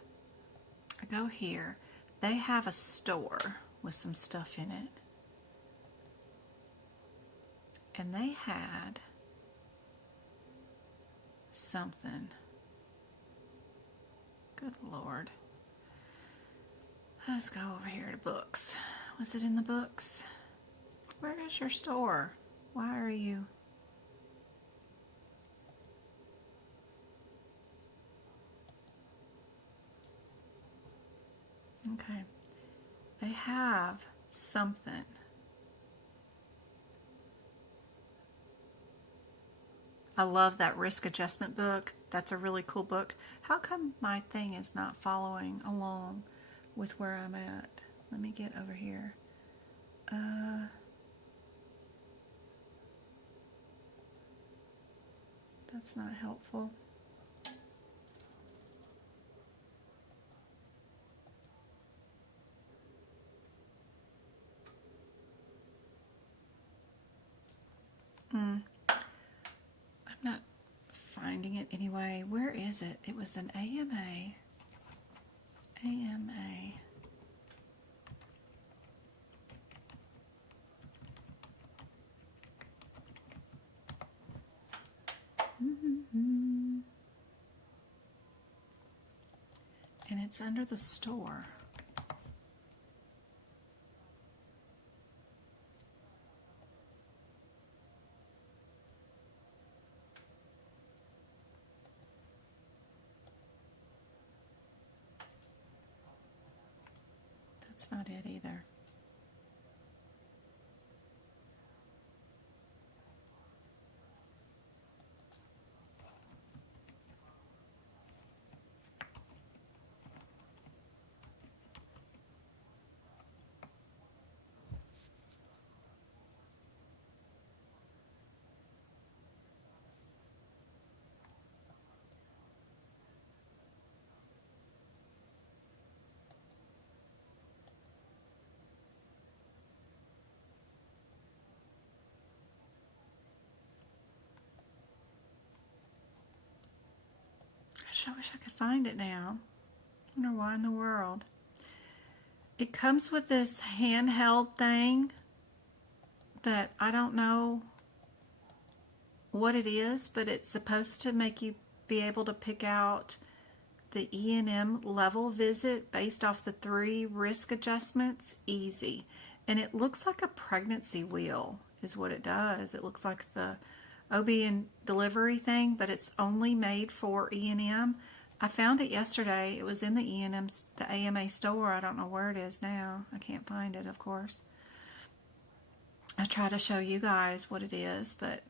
I go here, they have a store with some stuff in it. And they had something. Good Lord. Let's go over here to books. Was it in the books? Where is your store? Why are you? Okay. They have something. I love that risk adjustment book. That's a really cool book. How come my thing is not following along with where I'm at? Let me get over here. That's not helpful. I'm not finding it anyway. Where is it? It was an AMA. AMA. And it's under the store. That's not it either. Gosh, I wish I could find it now. I wonder why in the world. It comes with this handheld thing that I don't know what it is, but it's supposed to make you be able to pick out the E&M level visit based off the 3 risk adjustments. Easy. And it looks like a pregnancy wheel is what it does. It looks like the OB and delivery thing, but it's only made for E&M. I found it yesterday. It was in the E&M, the AMA store. I don't know where it is now. I can't find it, of course. I try to show you guys what it is, but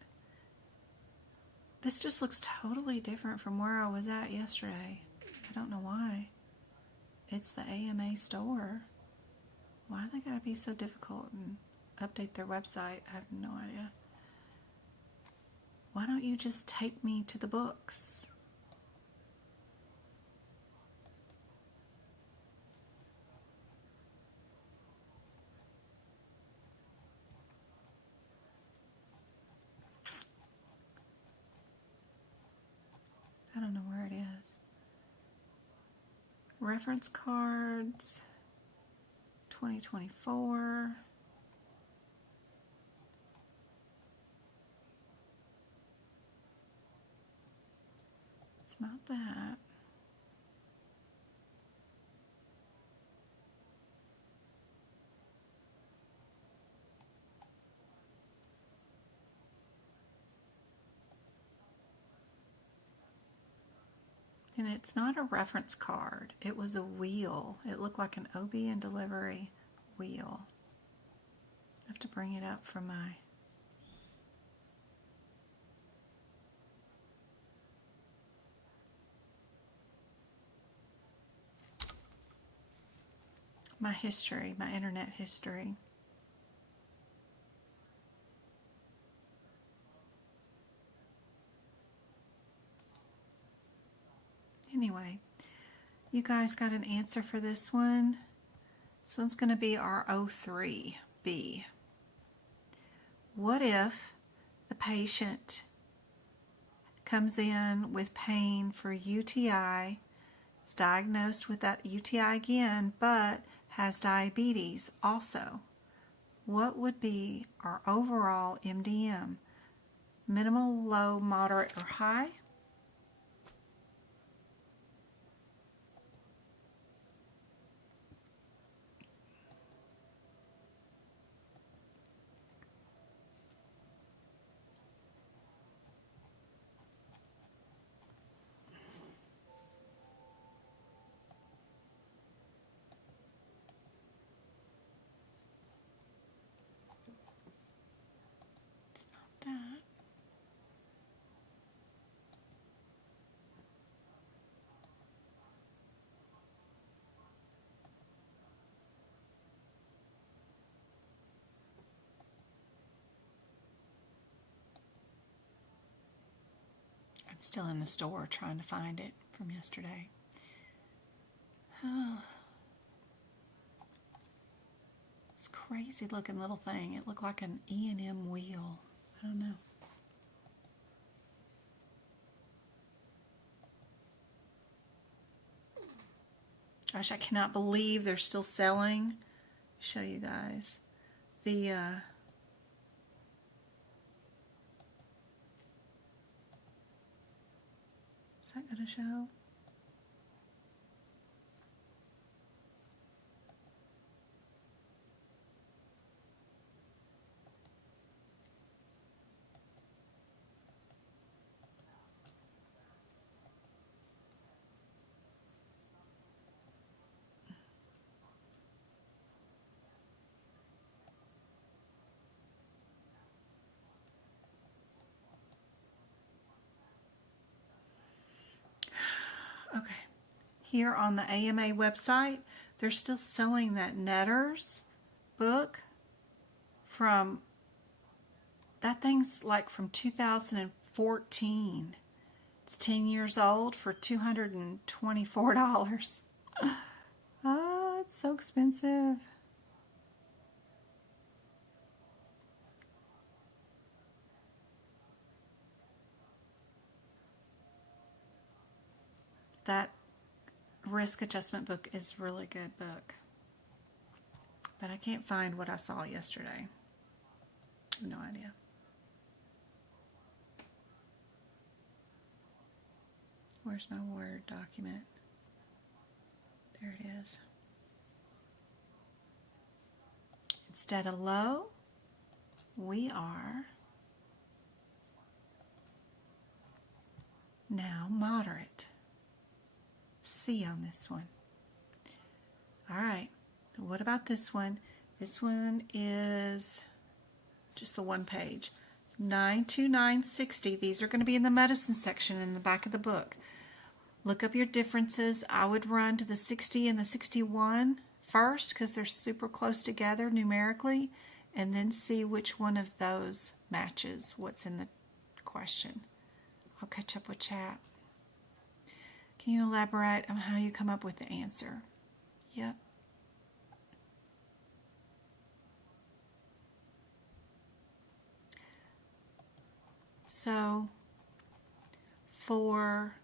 this just looks totally different from where I was at yesterday. I don't know why. It's the AMA store. Why they gotta be so difficult and update their website? I have no idea. Why don't you just take me to the books? I don't know where it is. Reference cards, 2024. It's not that. And it's not a reference card. It was a wheel. It looked like an OB and delivery wheel. I have to bring it up from my history, my internet history. Anyway, you guys got an answer for this one. This one's going to be our 03B. What if the patient comes in with pain for UTI, is diagnosed with that UTI again, but has diabetes also? What would be our overall MDM? Minimal, low, moderate, or high? That. I'm still in the store trying to find it from yesterday. Oh. It's a crazy looking little thing. It looked like an E&M wheel. I don't know. Gosh, I cannot believe they're still selling. Show you guys the is that going to show? Okay. Here on the AMA website, they're still selling that Netters book from, that thing's like from 2014. It's 10 years old for $224. Oh, it's so expensive. That risk adjustment book is a really good book. But I can't find what I saw yesterday. I have no idea. Where's my Word document? There it is. Instead of low, we are now moderate. C on this one. All right. What about this one? This one is just the one page. 9 to 960. These are going to be in the medicine section in the back of the book. Look up your differences. I would run to the 60 and the 61 first because they're super close together numerically, and then see which one of those matches what's in the question. I'll catch up with chat. Can you elaborate on how you come up with the answer? Yep. So for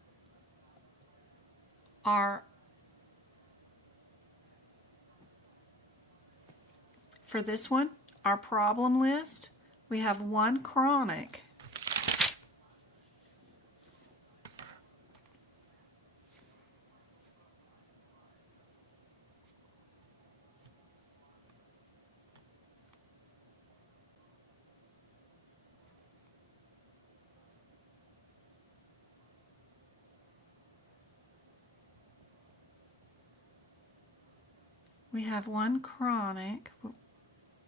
this one, our problem list, we have one chronic. We have one chronic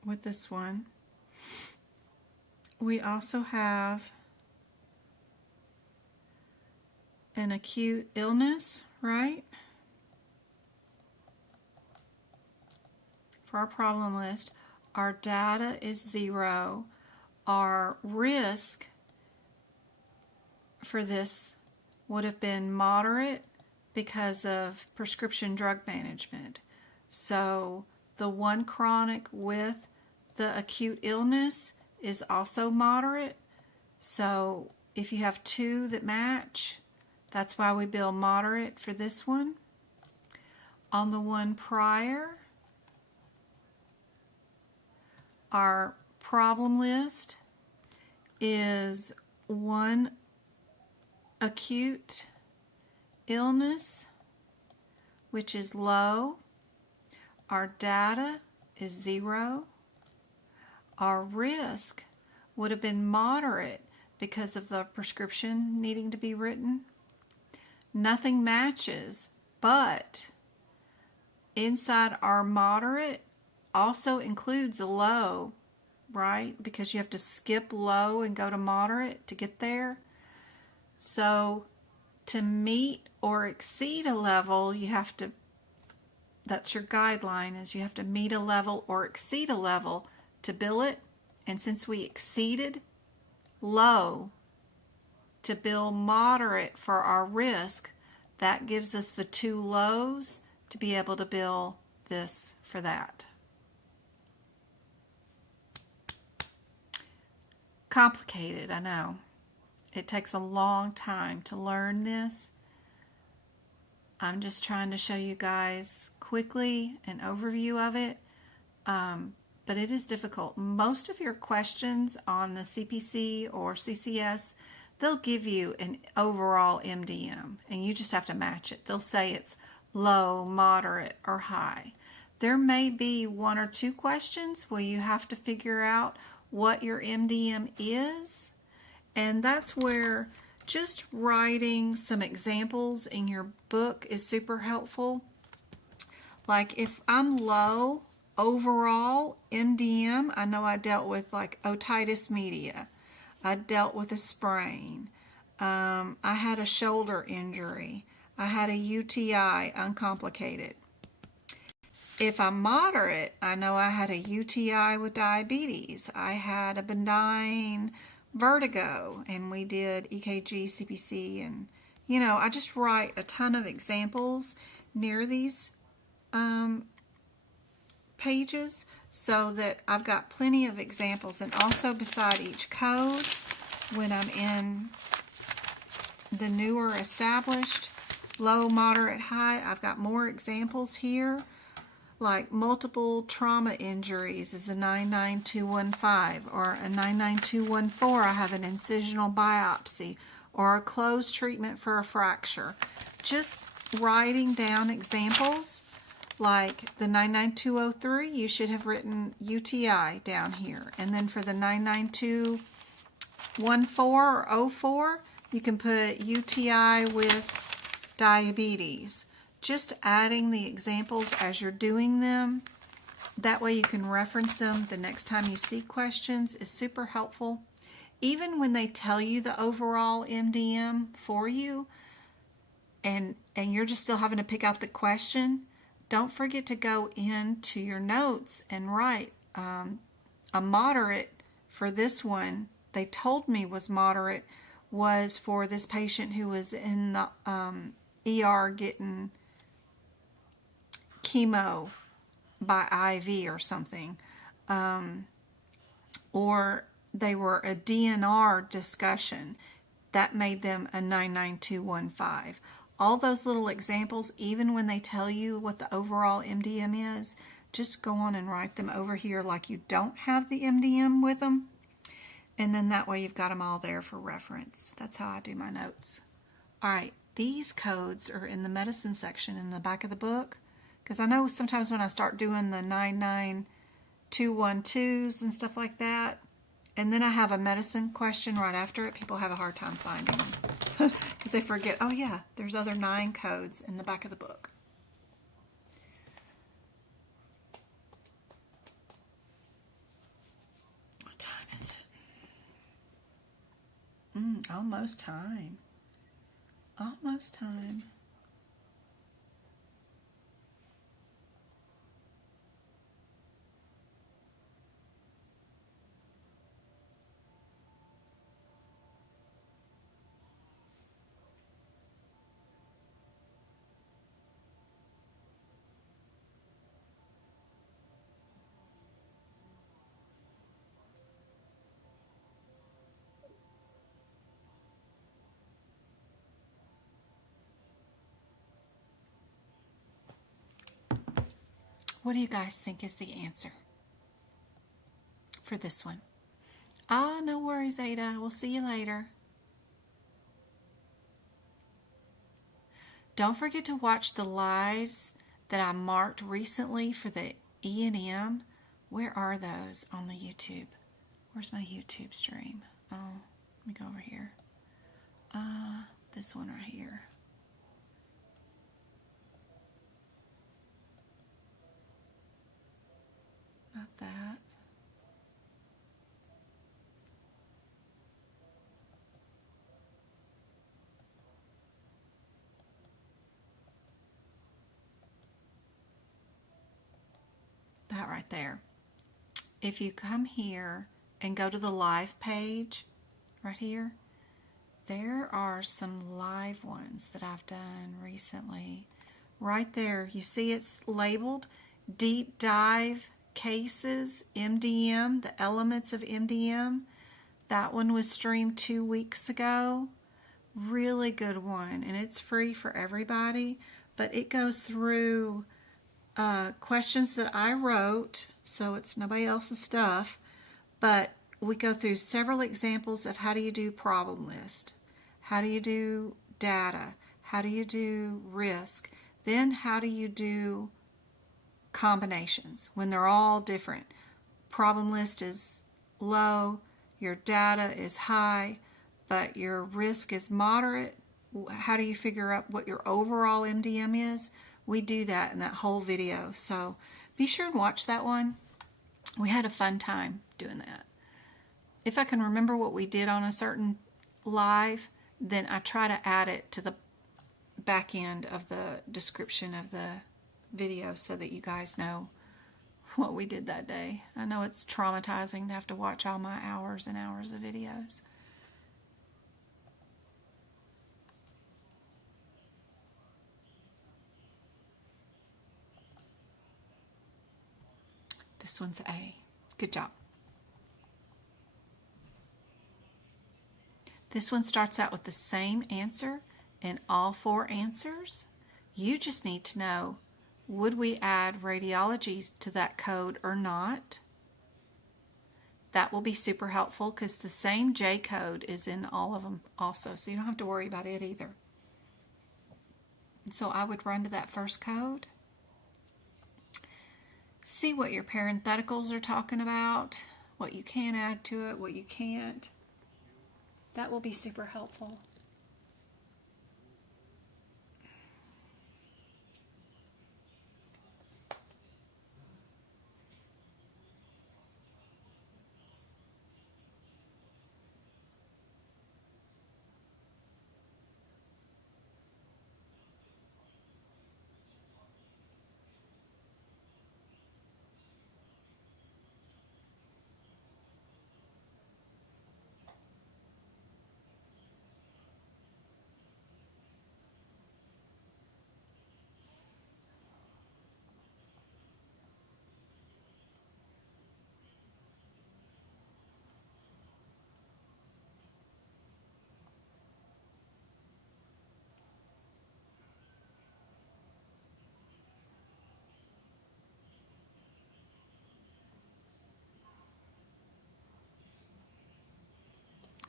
with this one. We also have an acute illness, right? For our problem list, our data is 0. Our risk for this would have been moderate because of prescription drug management. So the one chronic with the acute illness is also moderate. So if you have two that match, that's why we bill moderate for this one. On the one prior, our problem list is one acute illness, which is low. Our data is 0. Our risk would have been moderate because of the prescription needing to be written. Nothing matches, but inside our moderate also includes a low, right? Because you have to skip low and go to moderate to get there. So to meet or exceed a level, you have to, that's your guideline, is you have to meet a level or exceed a level to bill it. And since we exceeded low to bill moderate for our risk, that gives us the two lows to be able to bill this for that. Complicated, I know. It takes a long time to learn this. I'm just trying to show you guys quickly an overview of it, but it is difficult. Most of your questions on the CPC or CCS, they'll give you an overall MDM, and you just have to match it. They'll say it's low, moderate, or high. There may be one or two questions where you have to figure out what your MDM is, and that's where just writing some examples in your book is super helpful. Like if I'm low overall MDM, I know I dealt with like otitis media. I dealt with a sprain. I had a shoulder injury. I had a UTI, uncomplicated. If I'm moderate, I know I had a UTI with diabetes. I had a benign vertigo, and we did EKG, CPC, and I just write a ton of examples near these pages so that I've got plenty of examples, and also beside each code when I'm in the newer established, low, moderate, high. I've got more examples here. Like multiple trauma injuries is a 99215, or a 99214, I have an incisional biopsy, or a closed treatment for a fracture. Just writing down examples, like the 99203, you should have written UTI down here. And then for the 99214 or 04, you can put UTI with diabetes. Just adding the examples as you're doing them. That way you can reference them the next time you see questions is super helpful. Even when they tell you the overall MDM for you and you're just still having to pick out the question, don't forget to go into your notes and write a moderate for this one. They told me was moderate was for this patient who was in the ER getting chemo by IV or something, or they were a DNR discussion that made them a 99215. All those little examples, even when they tell you what the overall MDM is, just go on and write them over here like you don't have the MDM with them, and then that way you've got them all there for reference. That's how I do my notes. All right, these codes are in the medicine section in the back of the book. Because I know sometimes when I start doing the 99212s and stuff like that, and then I have a medicine question right after it, people have a hard time finding them. Because they forget, oh yeah, there's other 9 codes in the back of the book. What time is it? Almost time. Almost time. What do you guys think is the answer for this one? No worries, Ada. We'll see you later. Don't forget to watch the lives that I marked recently for the E&M. Where are those on the YouTube? Where's my YouTube stream? Oh, let me go over here. This one right here. Not that. That right there. If you come here and go to the live page right here, there are some live ones that I've done recently. Right there, you see it's labeled Deep Dive Cases, MDM, the elements of MDM. That one was streamed 2 weeks ago. Really good one, and it's free for everybody, but it goes through questions that I wrote, so it's nobody else's stuff, but we go through several examples of how do you do problem list, how do you do data, how do you do risk, then how do you do combinations when they're all different. Problem list is low, your data is high, but your risk is moderate. How do you figure out what your overall MDM is? We do that in that whole video, so be sure and watch that one. We had a fun time doing that. If I can remember what we did on a certain live, then I try to add it to the back end of the description of the video so that you guys know what we did that day. I know it's traumatizing to have to watch all my hours and hours of videos. This one's A. Good job. This one starts out with the same answer in all 4 answers. You just need to know, would we add radiologies to that code or not? That will be super helpful because the same J code is in all of them also, so you don't have to worry about it either. And so I would run to that first code, see what your parentheticals are talking about, what you can add to it, what you can't. That will be super helpful.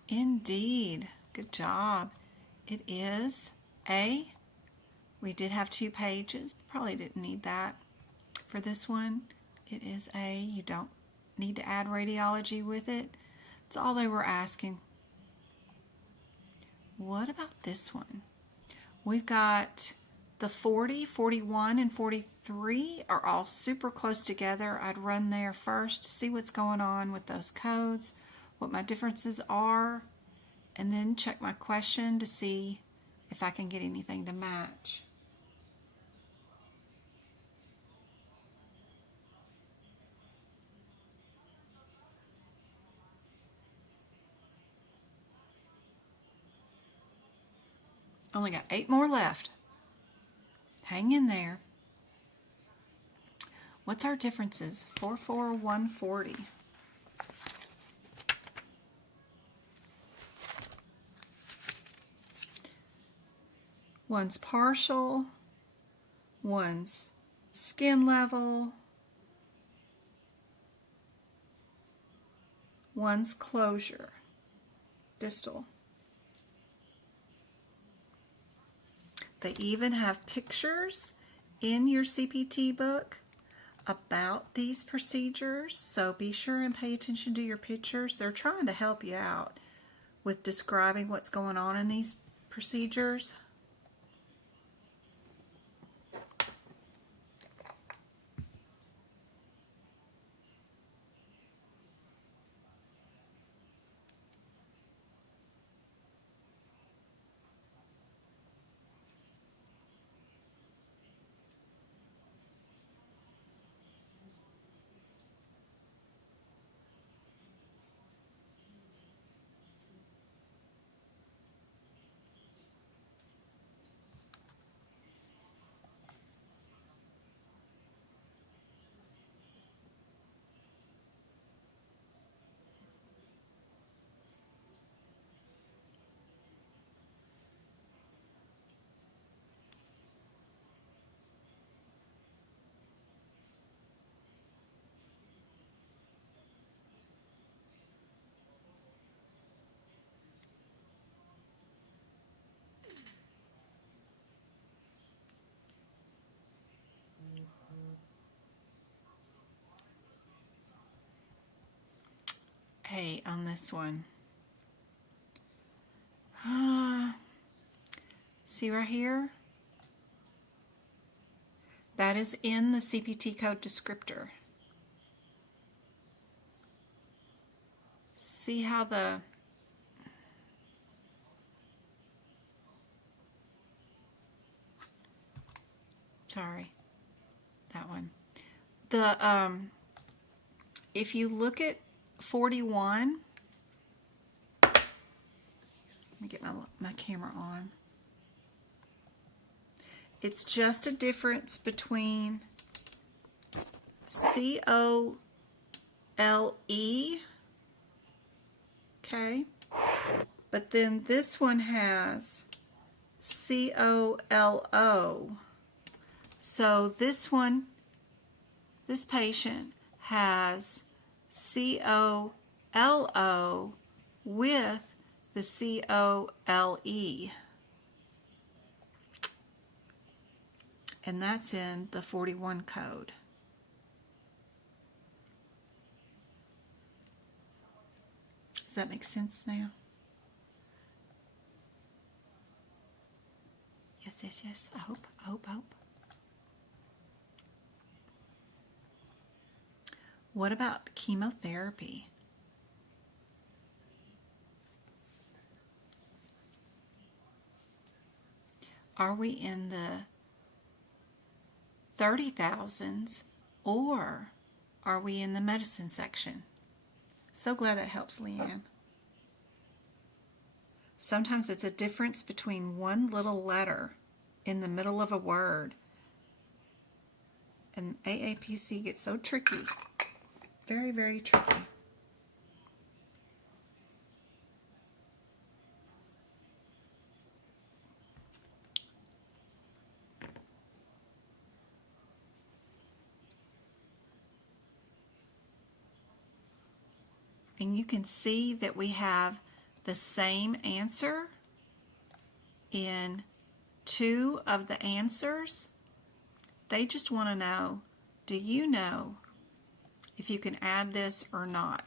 Indeed. Good job. It is A. We did have 2 pages. Probably didn't need that for this one. It is A. You don't need to add radiology with it. That's all they were asking. What about this one? We've got the 40, 41, and 43 are all super close together. I'd run there first to see what's going on with those codes, what my differences are, and then check my question to see if I can get anything to match. Only got 8 more left. Hang in there. What's our differences? 44, 140. One's partial, one's skin level, one's closure, distal. They even have pictures in your CPT book about these procedures, so be sure and pay attention to your pictures. They're trying to help you out with describing what's going on in these procedures. A on this one. See right here? That is in the CPT code descriptor. See how sorry, that one. If you look at 41, let me get my camera on. It's just a difference between COLE, okay? But then this one has COLO. So this one, this patient has COLO with the COLE. And that's in the 41 code. Does that make sense now? Yes, yes, yes. I hope. What about chemotherapy? Are we in the 30,000s or are we in the medicine section? So glad that helps, Leanne. Sometimes it's a difference between one little letter in the middle of a word. And AAPC gets so tricky. Very, very tricky. And you can see that we have the same answer in 2 of the answers. They just want to know, do you know if you can add this or not?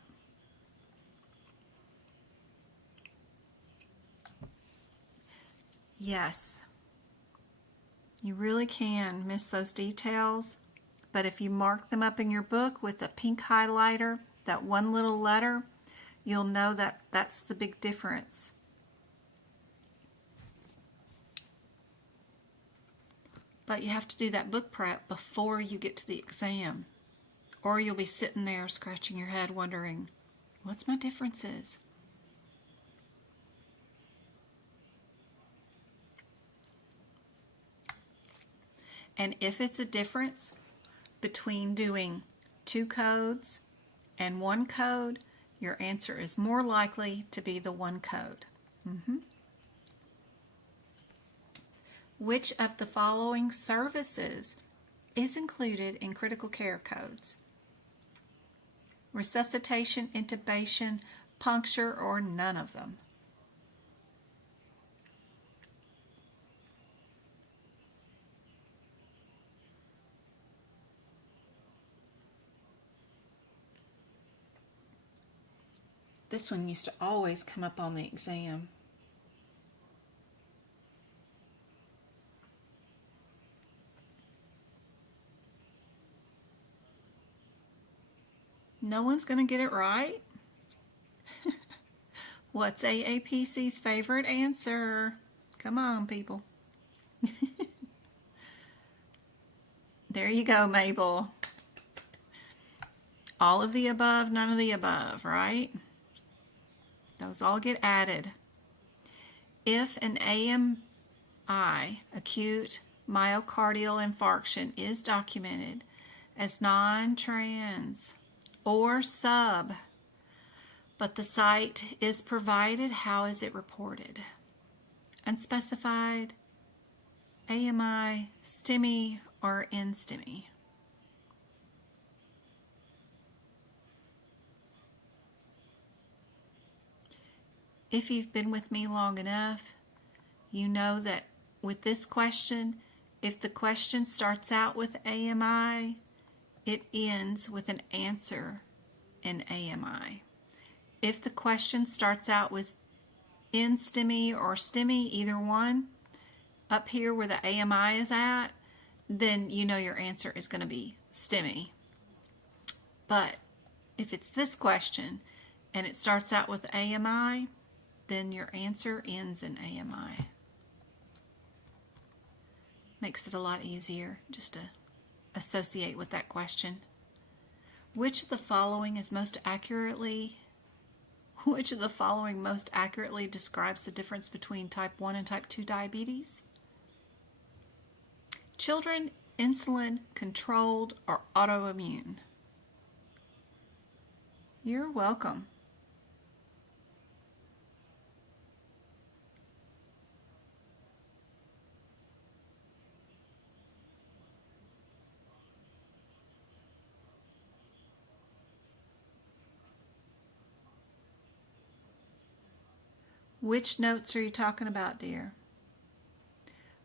Yes, you really can miss those details, but if you mark them up in your book with a pink highlighter, that one little letter, you'll know that that's the big difference. But you have to do that book prep before you get to the exam, or you'll be sitting there scratching your head wondering, what's my differences? And if it's a difference between doing 2 codes and 1 code, your answer is more likely to be the 1 code. Which of the following services is included in critical care codes? Resuscitation, intubation, puncture, or none of them? This one used to always come up on the exam. No one's going to get it right? What's AAPC's favorite answer? Come on, people. There you go, Mabel. All of the above, none of the above, right? Those all get added. If an AMI, acute myocardial infarction, is documented as non-trans or sub, but the site is provided, how is it reported? Unspecified, AMI, STEMI, or NSTEMI? If you've been with me long enough, you know that with this question, if the question starts out with AMI, it ends with an answer in AMI. If the question starts out with NSTEMI or STEMI, either one, up here where the AMI is at, then you know your answer is going to be STEMI. But if it's this question and it starts out with AMI, then your answer ends in AMI. Makes it a lot easier just to associate with that question. Which of the following most accurately describes the difference between type 1 and type 2 diabetes? Children, insulin, controlled, or autoimmune? You're welcome. Which notes are you talking about, dear?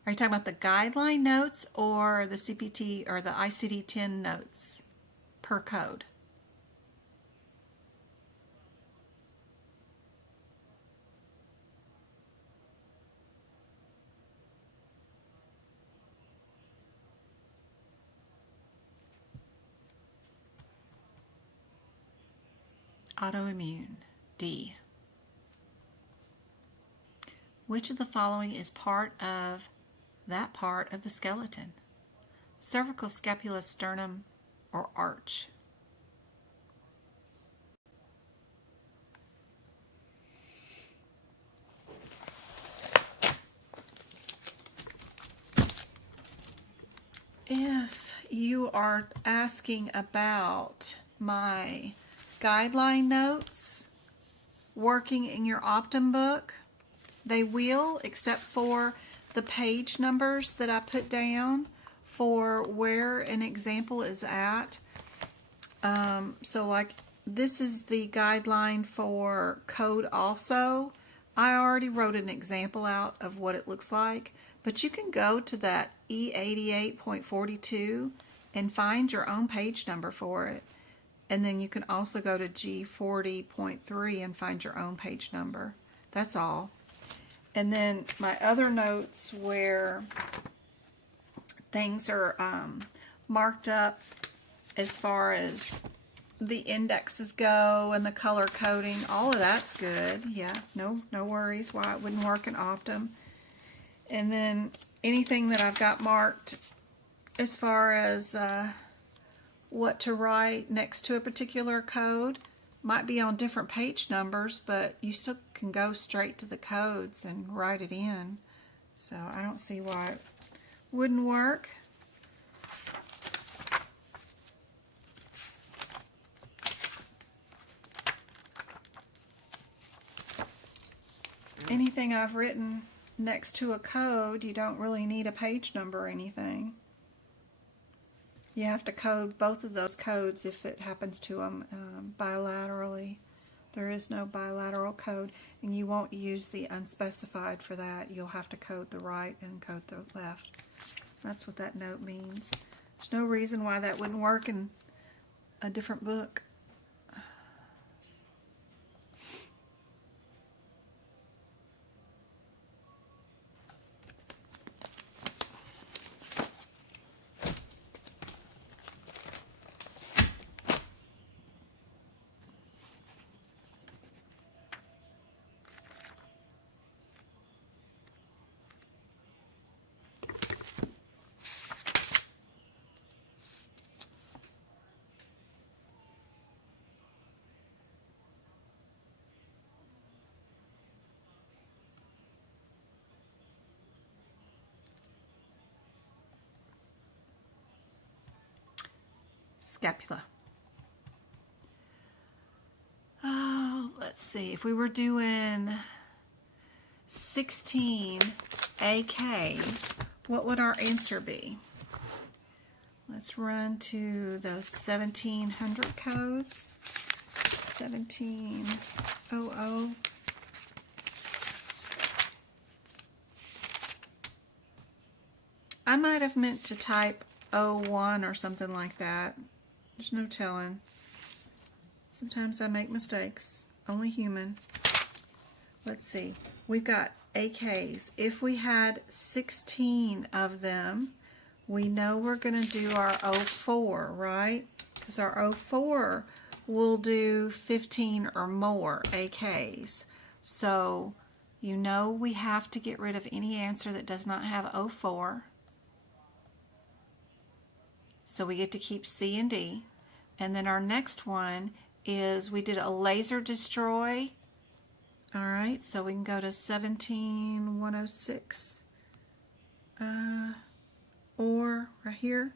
Are you talking about the guideline notes or the CPT or the ICD-10 notes per code? Autoimmune, D. Which of the following is part of that part of the skeleton? Cervical, scapula, sternum, or arch? If you are asking about my guideline notes working in your Optum book, they will, except for the page numbers that I put down for where an example is at. So like this is the guideline for code also. I already wrote an example out of what it looks like, but you can go to that E88.42 and find your own page number for it. And then you can also go to G40.3 and find your own page number. That's all. And then my other notes where things are marked up as far as the indexes go and the color coding, all of that's good. Yeah, no worries why it wouldn't work in Optum. And then anything that I've got marked as far as what to write next to a particular code might be on different page numbers, but you still can go straight to the codes and write it in. So I don't see why it wouldn't work. Anything I've written next to a code, you don't really need a page number or anything. You have to code both of those codes if it happens to them bilaterally. There is no bilateral code, and you won't use the unspecified for that. You'll have to code the right and code the left. That's what that note means. There's no reason why that wouldn't work in a different book. Scapula. Oh, let's see. If we were doing 16 AKs, what would our answer be? Let's run to those 1700 codes. 1700. I might have meant to type 01 or something like that. There's no telling. Sometimes I make mistakes. Only human. Let's see. We've got AKs. If we had 16 of them, we know we're going to do our 04, right? Because our 04 will do 15 or more AKs. So you know we have to get rid of any answer that does not have 04. So we get to keep C and D. And then our next one is we did a laser destroy. All right, so we can go to 17106. Or right here.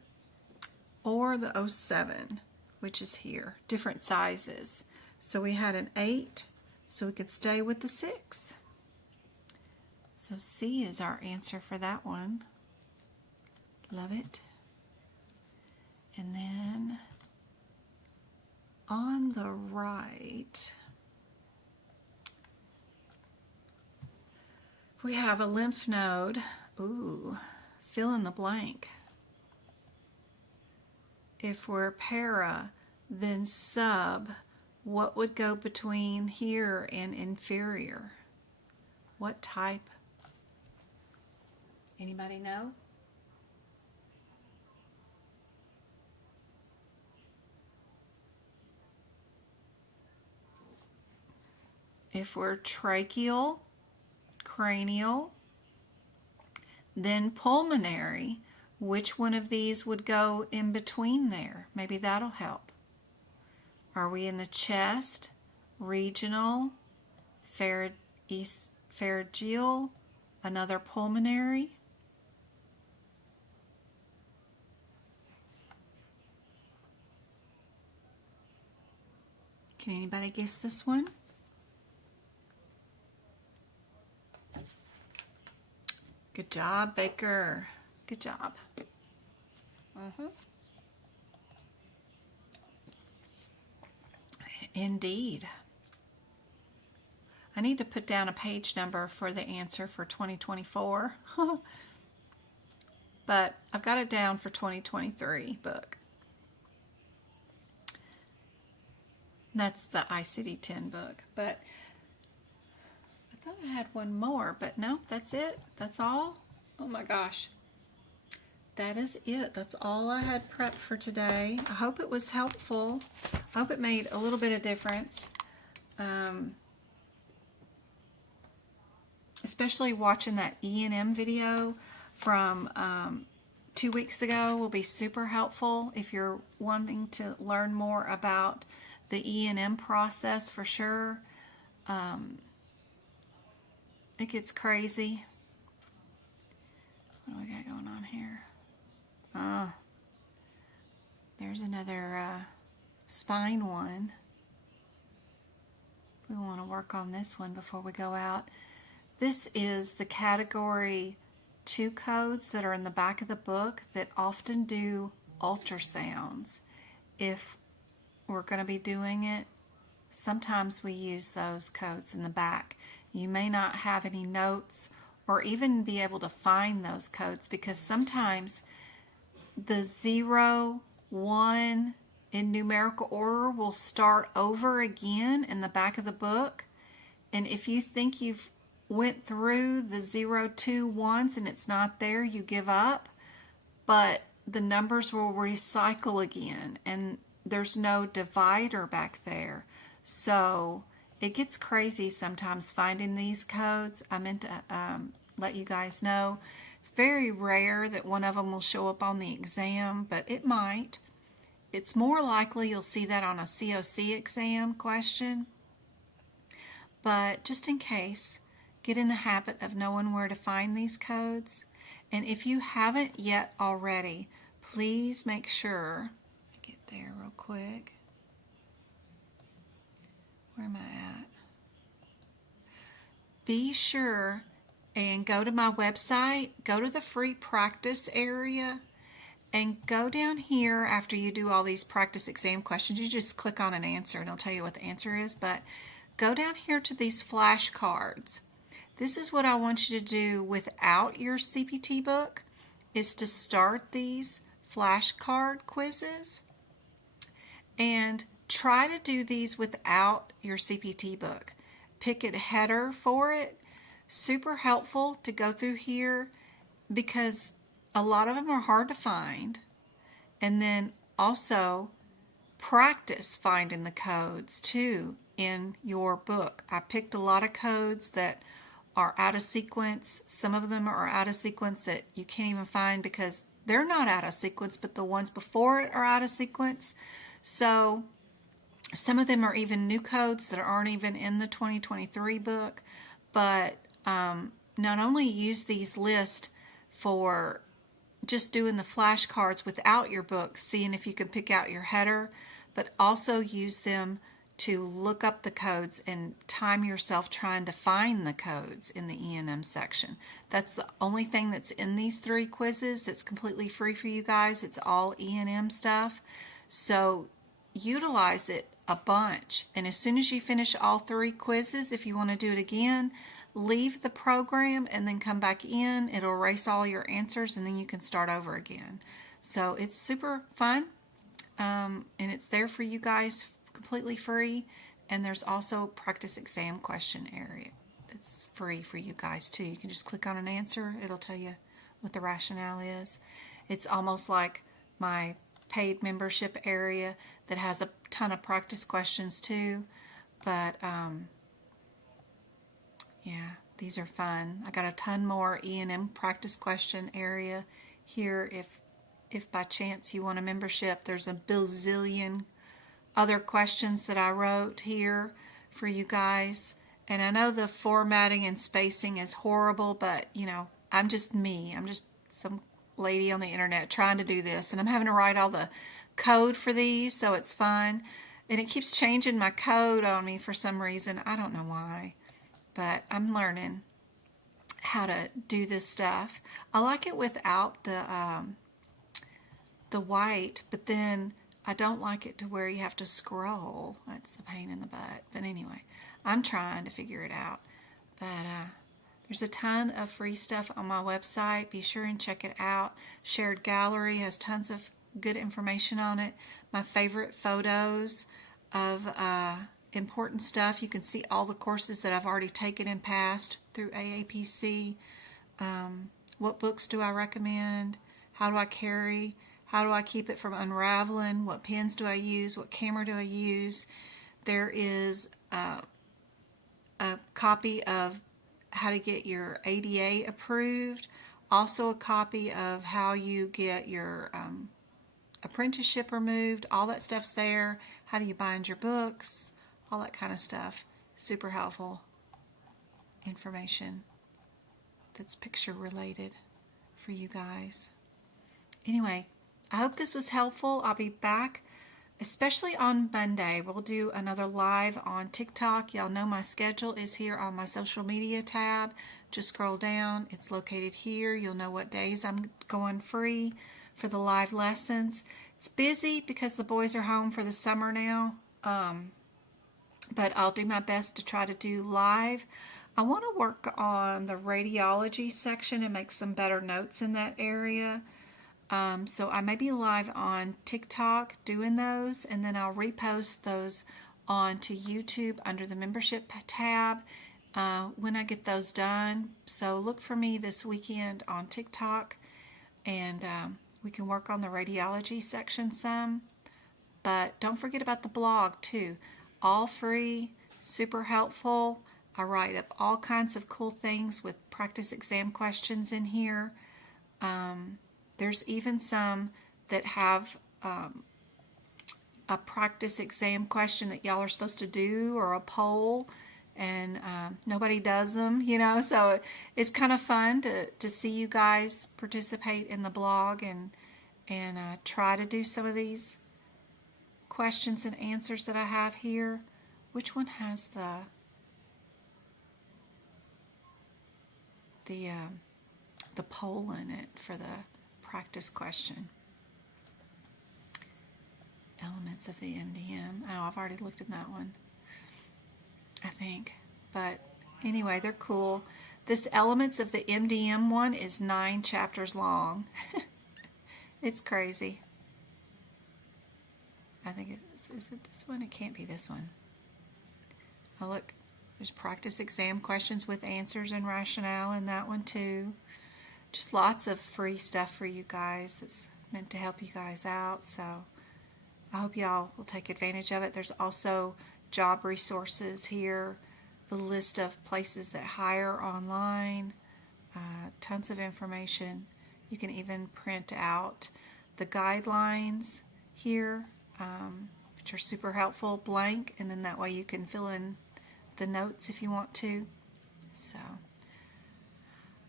Or the 07, which is here. Different sizes. So we had an 8, so we could stay with the 6. So C is our answer for that one. Love it. And then on the right, We have a lymph node. Ooh, fill in the blank. If we're para, then sub, what would go between here and inferior? What type? Anybody know? If we're tracheal, cranial, then pulmonary, which one of these would go in between there? Maybe that'll help. Are we in the chest, regional, pharyngeal, another pulmonary? Can anybody guess this one? Good job, Baker. Good job. Indeed. I need to put down a page number for the answer for 2024. But I've got it down for 2023 book. That's the ICD-10 book. But I thought I had one more, but no, that's it. That's all. Oh my gosh. That is it. That's all I had prepped for today. I hope it was helpful. I hope it made a little bit of difference. Especially watching that E&M video from 2 weeks ago will be super helpful if you're wanting to learn more about the E&M process for sure. It gets crazy. What do we got going on here? There's another spine one. We want to work on this one before we go out. This is the category 2 codes that are in the back of the book that often do ultrasounds. If we're going to be doing it, sometimes we use those codes in the back. You may not have any notes or even be able to find those codes because sometimes the 0, 1 in numerical order will start over again in the back of the book. And if you think you've went through the 0, 2 once and it's not there, you give up. But the numbers will recycle again and there's no divider back there. So it gets crazy sometimes finding these codes. I meant to let you guys know. It's very rare that one of them will show up on the exam, but it might. It's more likely you'll see that on a COC exam question. But just in case, get in the habit of knowing where to find these codes. And if you haven't yet already, please make sure, get there real quick. Where am I at? Be sure and go to my website, go to the free practice area, and go down here after you do all these practice exam questions. You just click on an answer and it'll tell you what the answer is. But go down here to these flashcards. This is what I want you to do without your CPT book, is to start these flashcard quizzes and try to do these without your CPT book. Pick a header for it. Super helpful to go through here because a lot of them are hard to find. And then also practice finding the codes too in your book. I picked a lot of codes that are out of sequence. Some of them are out of sequence that you can't even find because they're not out of sequence, but the ones before it are out of sequence. So some of them are even new codes that aren't even in the 2023 book. But not only use these lists for just doing the flashcards without your book, seeing if you can pick out your header, but also use them to look up the codes and time yourself trying to find the codes in the E&M section. That's the only thing that's in these 3 quizzes that's completely free for you guys. It's all E&M stuff. So utilize it a bunch. And as soon as you finish all 3 quizzes, if you want to do it again, leave the program and then come back in. It'll erase all your answers and then you can start over again. So it's super fun, and it's there for you guys completely free. And there's also practice exam question area that's free for you guys too. You can just click on an answer. It'll tell you what the rationale is. It's almost like my paid membership area that has a ton of practice questions too. But yeah, these are fun. I got a ton more E&M practice question area here. If by chance you want a membership, there's a bazillion other questions that I wrote here for you guys. And I know the formatting and spacing is horrible, but you know, I'm just me. I'm just some lady on the internet trying to do this, and I'm having to write all the code for these, so it's fun. And it keeps changing my code on me for some reason. I don't know why, but I'm learning how to do this stuff. I like it without the white, but then I don't like it to where you have to scroll. That's a pain in the butt. But anyway, I'm trying to figure it out. But there's a ton of free stuff on my website. Be sure and check it out. Shared Gallery has tons of good information on it. My favorite photos of important stuff. You can see all the courses that I've already taken and passed through AAPC. What books do I recommend? How do I carry? How do I keep it from unraveling? What pens do I use? What camera do I use? There is a copy of how to get your ADA approved. Also a copy of how you get your apprenticeship removed. All that stuff's there. How do you bind your books? All that kind of stuff. Super helpful information that's picture related for you guys. Anyway, I hope this was helpful. I'll be back, especially on Monday. We'll do another live on TikTok. Y'all know my schedule is here on my social media tab. Just scroll down. It's located here. You'll know what days I'm going free for the live lessons. It's busy because the boys are home for the summer now, but I'll do my best to try to do live. I want to work on the radiology section and make some better notes in that area. So I may be live on TikTok doing those, and then I'll repost those onto YouTube under the membership tab when I get those done. So look for me this weekend on TikTok, and we can work on the radiology section some. But don't forget about the blog too. All free, super helpful. I write up all kinds of cool things with practice exam questions in here. There's even some that have a practice exam question that y'all are supposed to do, or a poll, and nobody does them, you know. So it's kind of fun to see you guys participate in the blog and try to do some of these questions and answers that I have here. Which one has the poll in it for the practice question? Elements of the MDM. Oh, I've already looked at that one, I think. But anyway, they're cool. This Elements of the MDM one is 9 chapters long. It's crazy. I think is it this one? It can't be this one. Oh, look. There's practice exam questions with answers and rationale in that one too. Just lots of free stuff for you guys. It's meant to help you guys out. So I hope y'all will take advantage of it. There's also job resources here. The list of places that hire online. Tons of information. You can even print out the guidelines here, which are super helpful, blank, and then that way you can fill in the notes if you want to. So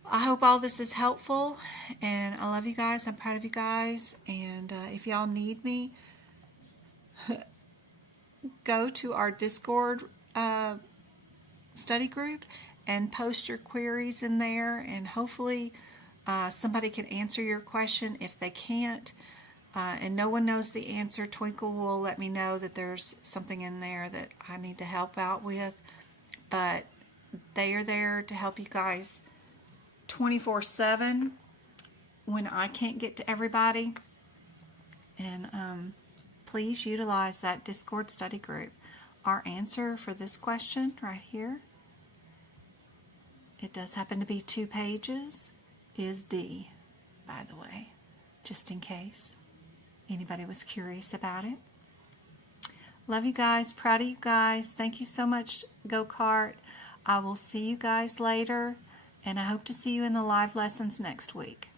I hope all this is helpful, and I love you guys. I'm proud of you guys, and if y'all need me, go to our Discord study group and post your queries in there, and hopefully somebody can answer your question. If they can't, and no one knows the answer, Twinkle will let me know that there's something in there that I need to help out with. But They are there to help you guys 24/7 when I can't get to everybody. And please utilize that Discord study group. Our answer for this question right here, it does happen to be 2 pages, is D, by the way, just in case anybody was curious about it. Love you guys. Proud of you guys. Thank you so much, Go-Kart. I will see you guys later, and I hope to see you in the live lessons next week.